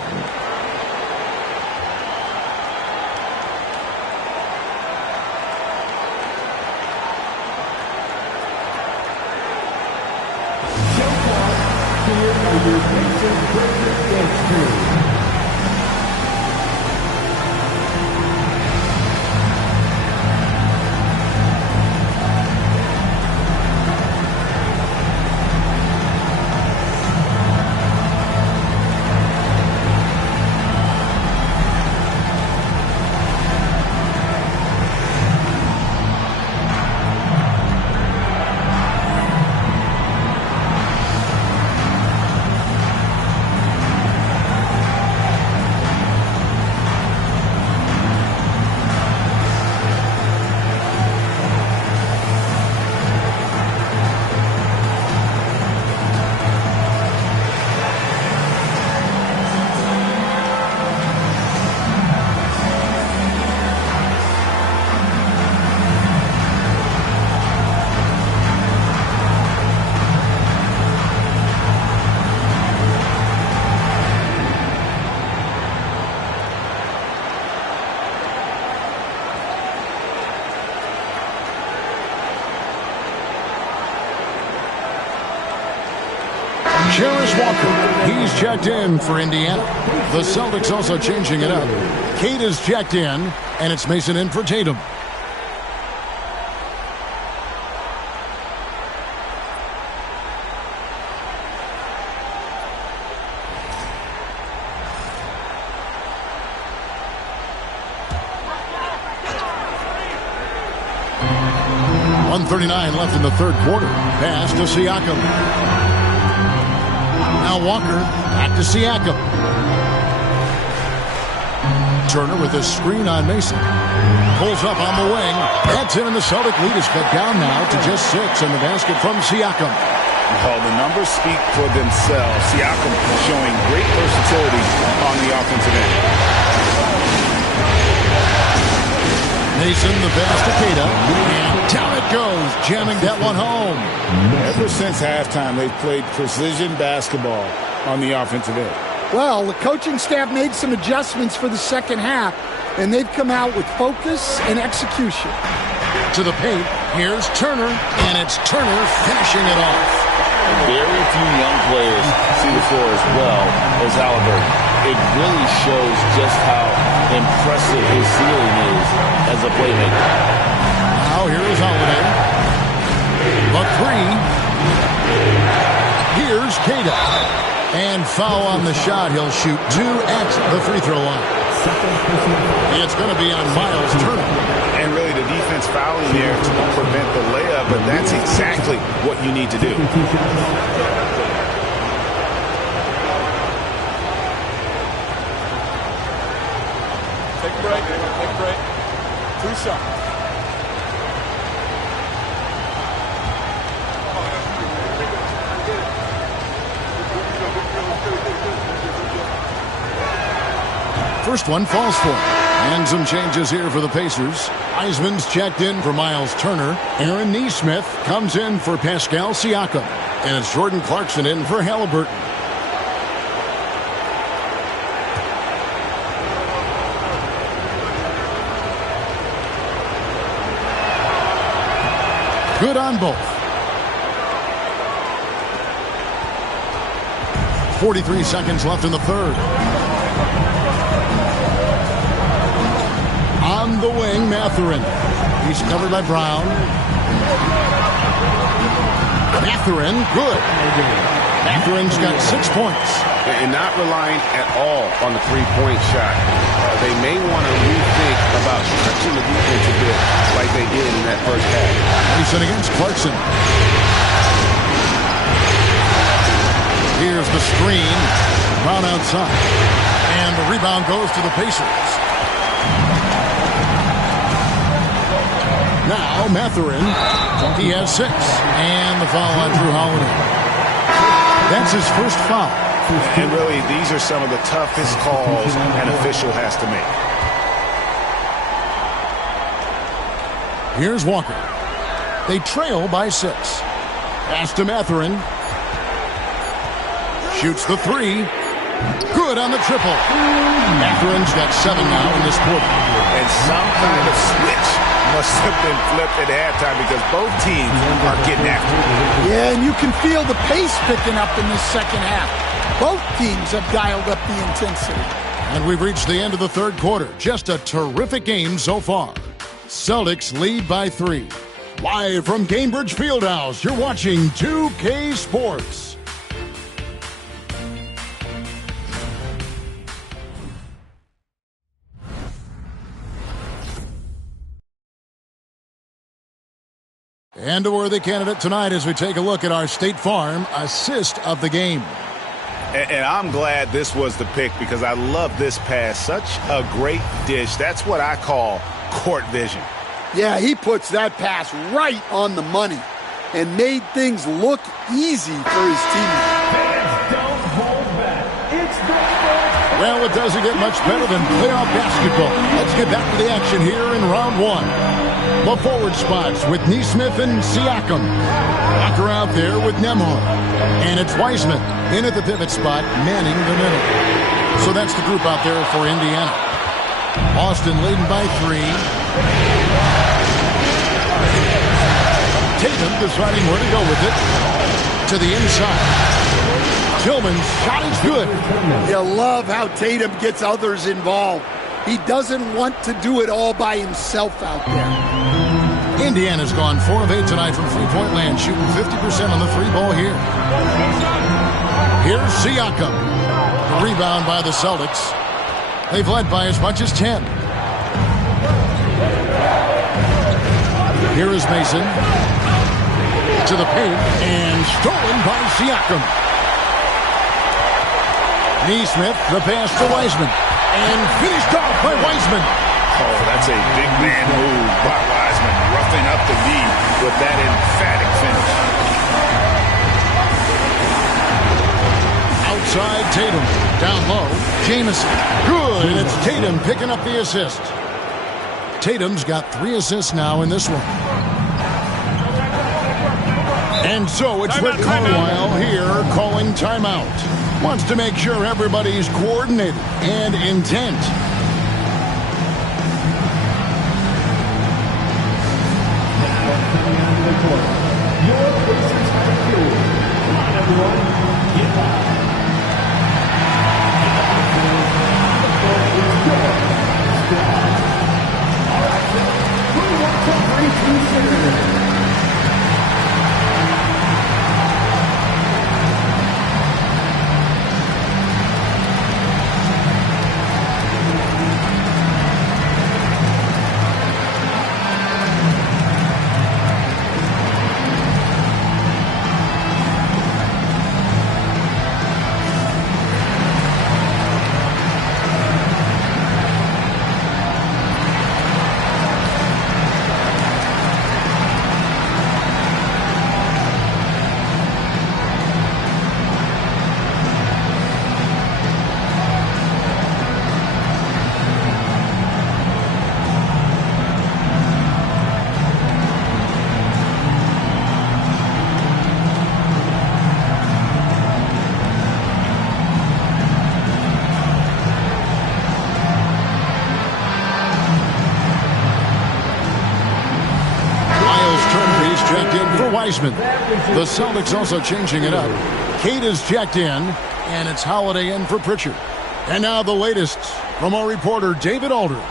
Walker, he's checked in for Indiana. The Celtics also changing it up. Cade is checked in, and it's Mason in for Tatum. .139 left in the third quarter. Pass to Siakam. Now Walker, back to Siakam. Turner with a screen on Mason. Pulls up on the wing. That's in, and the Celtic lead is cut down now to just 6, and the basket from Siakam. Well, the numbers speak for themselves. Siakam showing great versatility on the offensive end. Mason, the pass to Queta, and down it goes, jamming that one home. Ever since halftime, they've played precision basketball on the offensive end. Well, the coaching staff made some adjustments for the second half, and they've come out with focus and execution. To the paint, here's Turner, and it's Turner finishing it off. Very few young players see the floor as well as Halliburton. It really shows just how impressive his ceiling is as a playmaker. Now here is Holiday. The three. Here's Queta. And foul on the shot. He'll shoot 2 at the free throw line. It's going to be on Miles Turner. And really the defense fouling there to prevent the layup, but that's exactly what you need to do. Take a break. Take a break. 2 shots. First one falls for him. And some changes here for the Pacers. Eisman's checked in for Miles Turner. Aaron Nesmith comes in for Pascal Siakam. And it's Jordan Clarkson in for Halliburton. Good on both. 43 seconds left in the third. On Mathurin. He's covered by Brown. Mathurin, good. Mathurin's got 6 points. And not relying at all on the three-point shot. They may want to rethink about stretching the defense a bit like they did in that first half. Mason against Clarkson. Here's the screen. Brown outside. And the rebound goes to the Pacers. Now Mathurin. He has 6. And the foul on Drew Holiday. That's his first foul. And really, these are some of the toughest calls an official has to make. Here's Walker. They trail by 6. Pass to Mathurin. Shoots the 3. Good on the triple. Mathurin's got 7 now in this quarter. And some kind of switch must have been flipped at halftime because both teams are getting after it. Yeah, and you can feel the pace picking up in this second half. Both teams have dialed up the intensity. And we've reached the end of the third quarter. Just a terrific game so far. Celtics lead by 3. Live from Cambridge Fieldhouse, you're watching 2K Sports. And a worthy candidate tonight as we take a look at our State Farm assist of the game. And I'm glad this was the pick because I love this pass. Such a great dish. That's what I call court vision. Yeah, he puts that pass right on the money and made things look easy for his teammates. Well, it doesn't get much better than playoff basketball. Let's get back to the action here in round 1. The forward spots with Neesmith and Siakam. Walker out there with Nembhard. And it's Wiseman in at the pivot spot, manning the middle. So that's the group out there for Indiana. Boston leading by 3. Tatum deciding where to go with it. To the inside. Tillman's shot is good. You love how Tatum gets others involved. He doesn't want to do it all by himself out there. Indiana's gone 4 of 8 tonight from three-point land, shooting 50% on the 3-ball here. Here's Siakam. The rebound by the Celtics. They've led by as much as 10. Here is Mason. To the paint, and stolen by Siakam. Neesmith, the pass to Wiseman. And finished off by Wiseman. Oh, that's a big man move by Wiseman, roughing up the lead with that emphatic finish. Outside Tatum. Down low, Jamison. Good, and it's Tatum picking up the assist. Tatum's got 3 assists now in this one. And so it's Rick Carlisle here calling timeout. Wants to make sure everybody's coordinated and intent. Your Pacers have killed. Come on, everyone. Get back. All right, who wants to bring to center? Wiseman. The Celtics also changing it up. Kate is checked in, and it's Holiday in for Pritchard. And now the latest from our reporter, David Aldridge.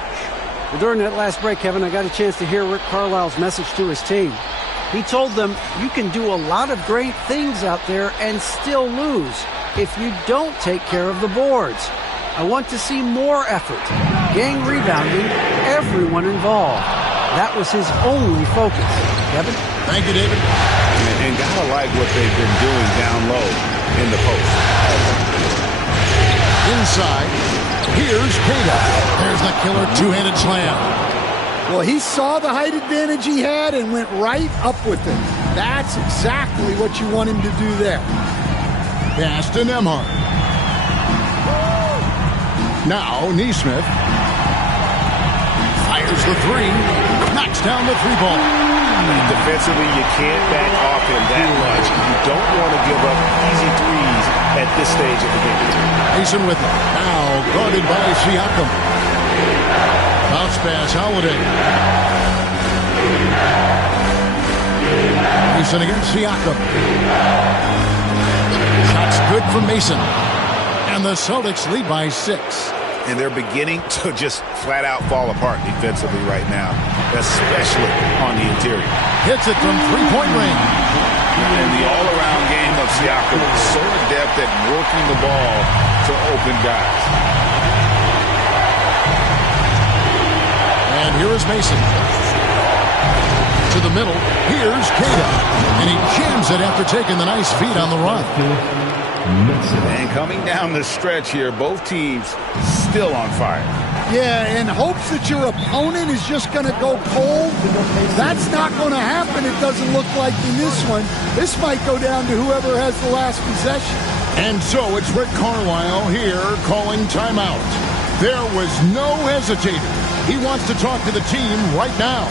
Well, during that last break, Kevin, I got a chance to hear Rick Carlisle's message to his team. He told them, you can do a lot of great things out there and still lose if you don't take care of the boards. I want to see more effort, gang rebounding, everyone involved. That was his only focus. Kevin? Thank you, David. And gotta like what they've been doing down low in the post. Inside, here's Queta. There's the killer two-handed slam. Well, he saw the height advantage he had and went right up with it. That's exactly what you want him to do there. Pass to Nembhard. Now, Nesmith fires the three, knocks down the three ball. Defensively, you can't back off him that much. You don't want to give up easy threes at this stage of the game. Mason with it. Now guarded by Siakam. Bounce pass, Holiday. Mason against Siakam. Shots good from Mason. And the Celtics lead by 6. And they're beginning to just flat out fall apart defensively right now, especially on the interior. Hits it from three-point range. And the all-around game of Siakam is so adept at working the ball to open guys. And here is Mason. To the middle. Here's Queta. And he jams it after taking the nice feed on the run. And coming down the stretch here, both teams still on fire. Yeah, in hopes that your opponent is just going to go cold. That's not going to happen, it doesn't look like in this one. This might go down to whoever has the last possession. And so it's Rick Carlisle here calling timeout. There was no hesitating. He wants to talk to the team right now.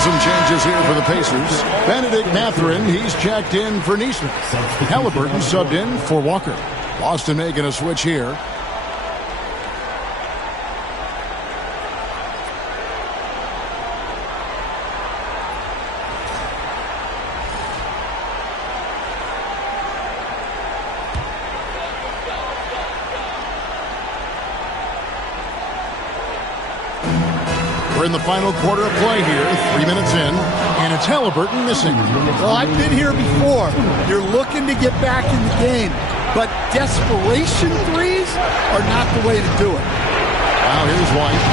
Some changes here for the Pacers. Benedict Mathurin, he's checked in for Nesmith. Halliburton subbed in for Walker. Boston making a switch here. We're in the final quarter of play here, 3 minutes in, and it's Halliburton missing. Well, I've been here before. You're looking to get back in the game, but desperation threes are not the way to do it. Now here's White.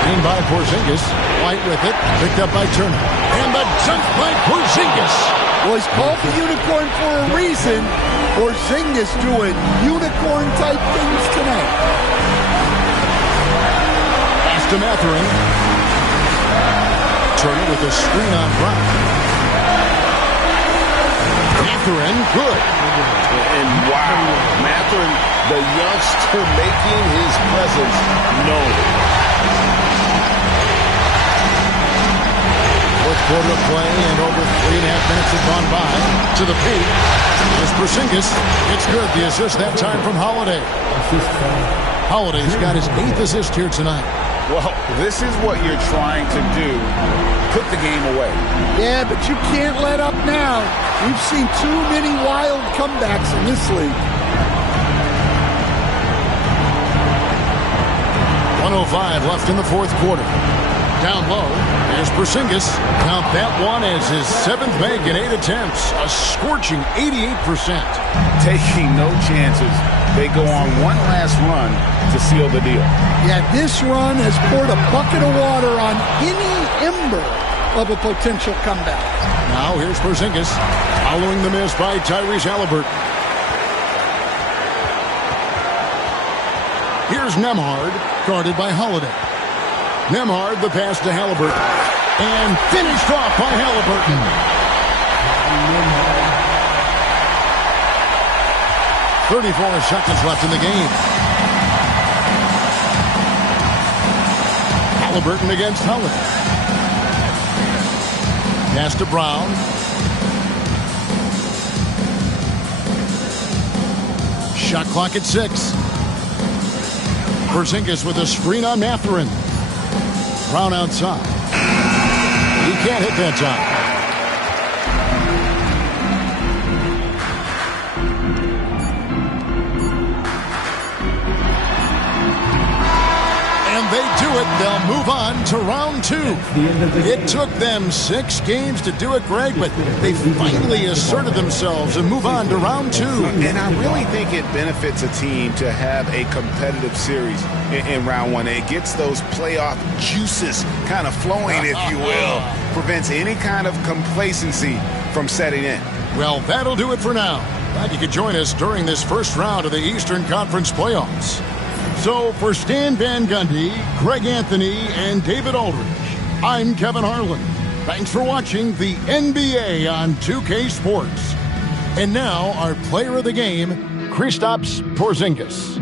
Screened by Porzingis. White with it, picked up by Turner. And the jump by Porzingis. Well, he's called the unicorn for a reason. Porzingis doing unicorn-type things tonight. To Mathurin. Turner with a screen on Brown. Mathurin, good. And wow, Mathurin, the youngster making his presence known. Fourth quarter of play and over 3.5 minutes have gone by. To the paint. There's Porzingis. It's good. The assist that time from Holiday. Holiday's got his 8th assist here tonight. Well, this is what you're trying to do. Put the game away. Yeah, but you can't let up now. We've seen too many wild comebacks in this league. 1:05 left in the fourth quarter. Down low, there's Porzingis. Count that one as his 7th make in 8 attempts. A scorching 88%. Taking no chances. They go on one last run to seal the deal. Yeah, this run has poured a bucket of water on any ember of a potential comeback. Now here's Porzingis following the miss by Tyrese Halliburton. Here's Nembhard, guarded by Holiday. Nembhard, the pass to Halliburton. And finished off by Halliburton. 34 seconds left in the game. Halliburton against Holiday. Pass to Brown. Shot clock at 6. Porzingis with a screen on Mathurin. Brown outside. He can't hit that time. And they do it. They'll move on to round 2. It took them 6 games to do it, Greg, but they finally asserted themselves and move on to round 2. And I really think it benefits a team to have a competitive series in round 1. It gets those playoff juices kind of flowing, if you will. Prevents any kind of complacency from setting in. Well, that'll do it for now. Glad you could join us during this first round of the Eastern Conference playoffs. So for Stan Van Gundy, Greg Anthony, and David Aldridge, I'm Kevin Harlan. Thanks for watching the NBA on 2K Sports. And now our player of the game, Kristaps Porzingis.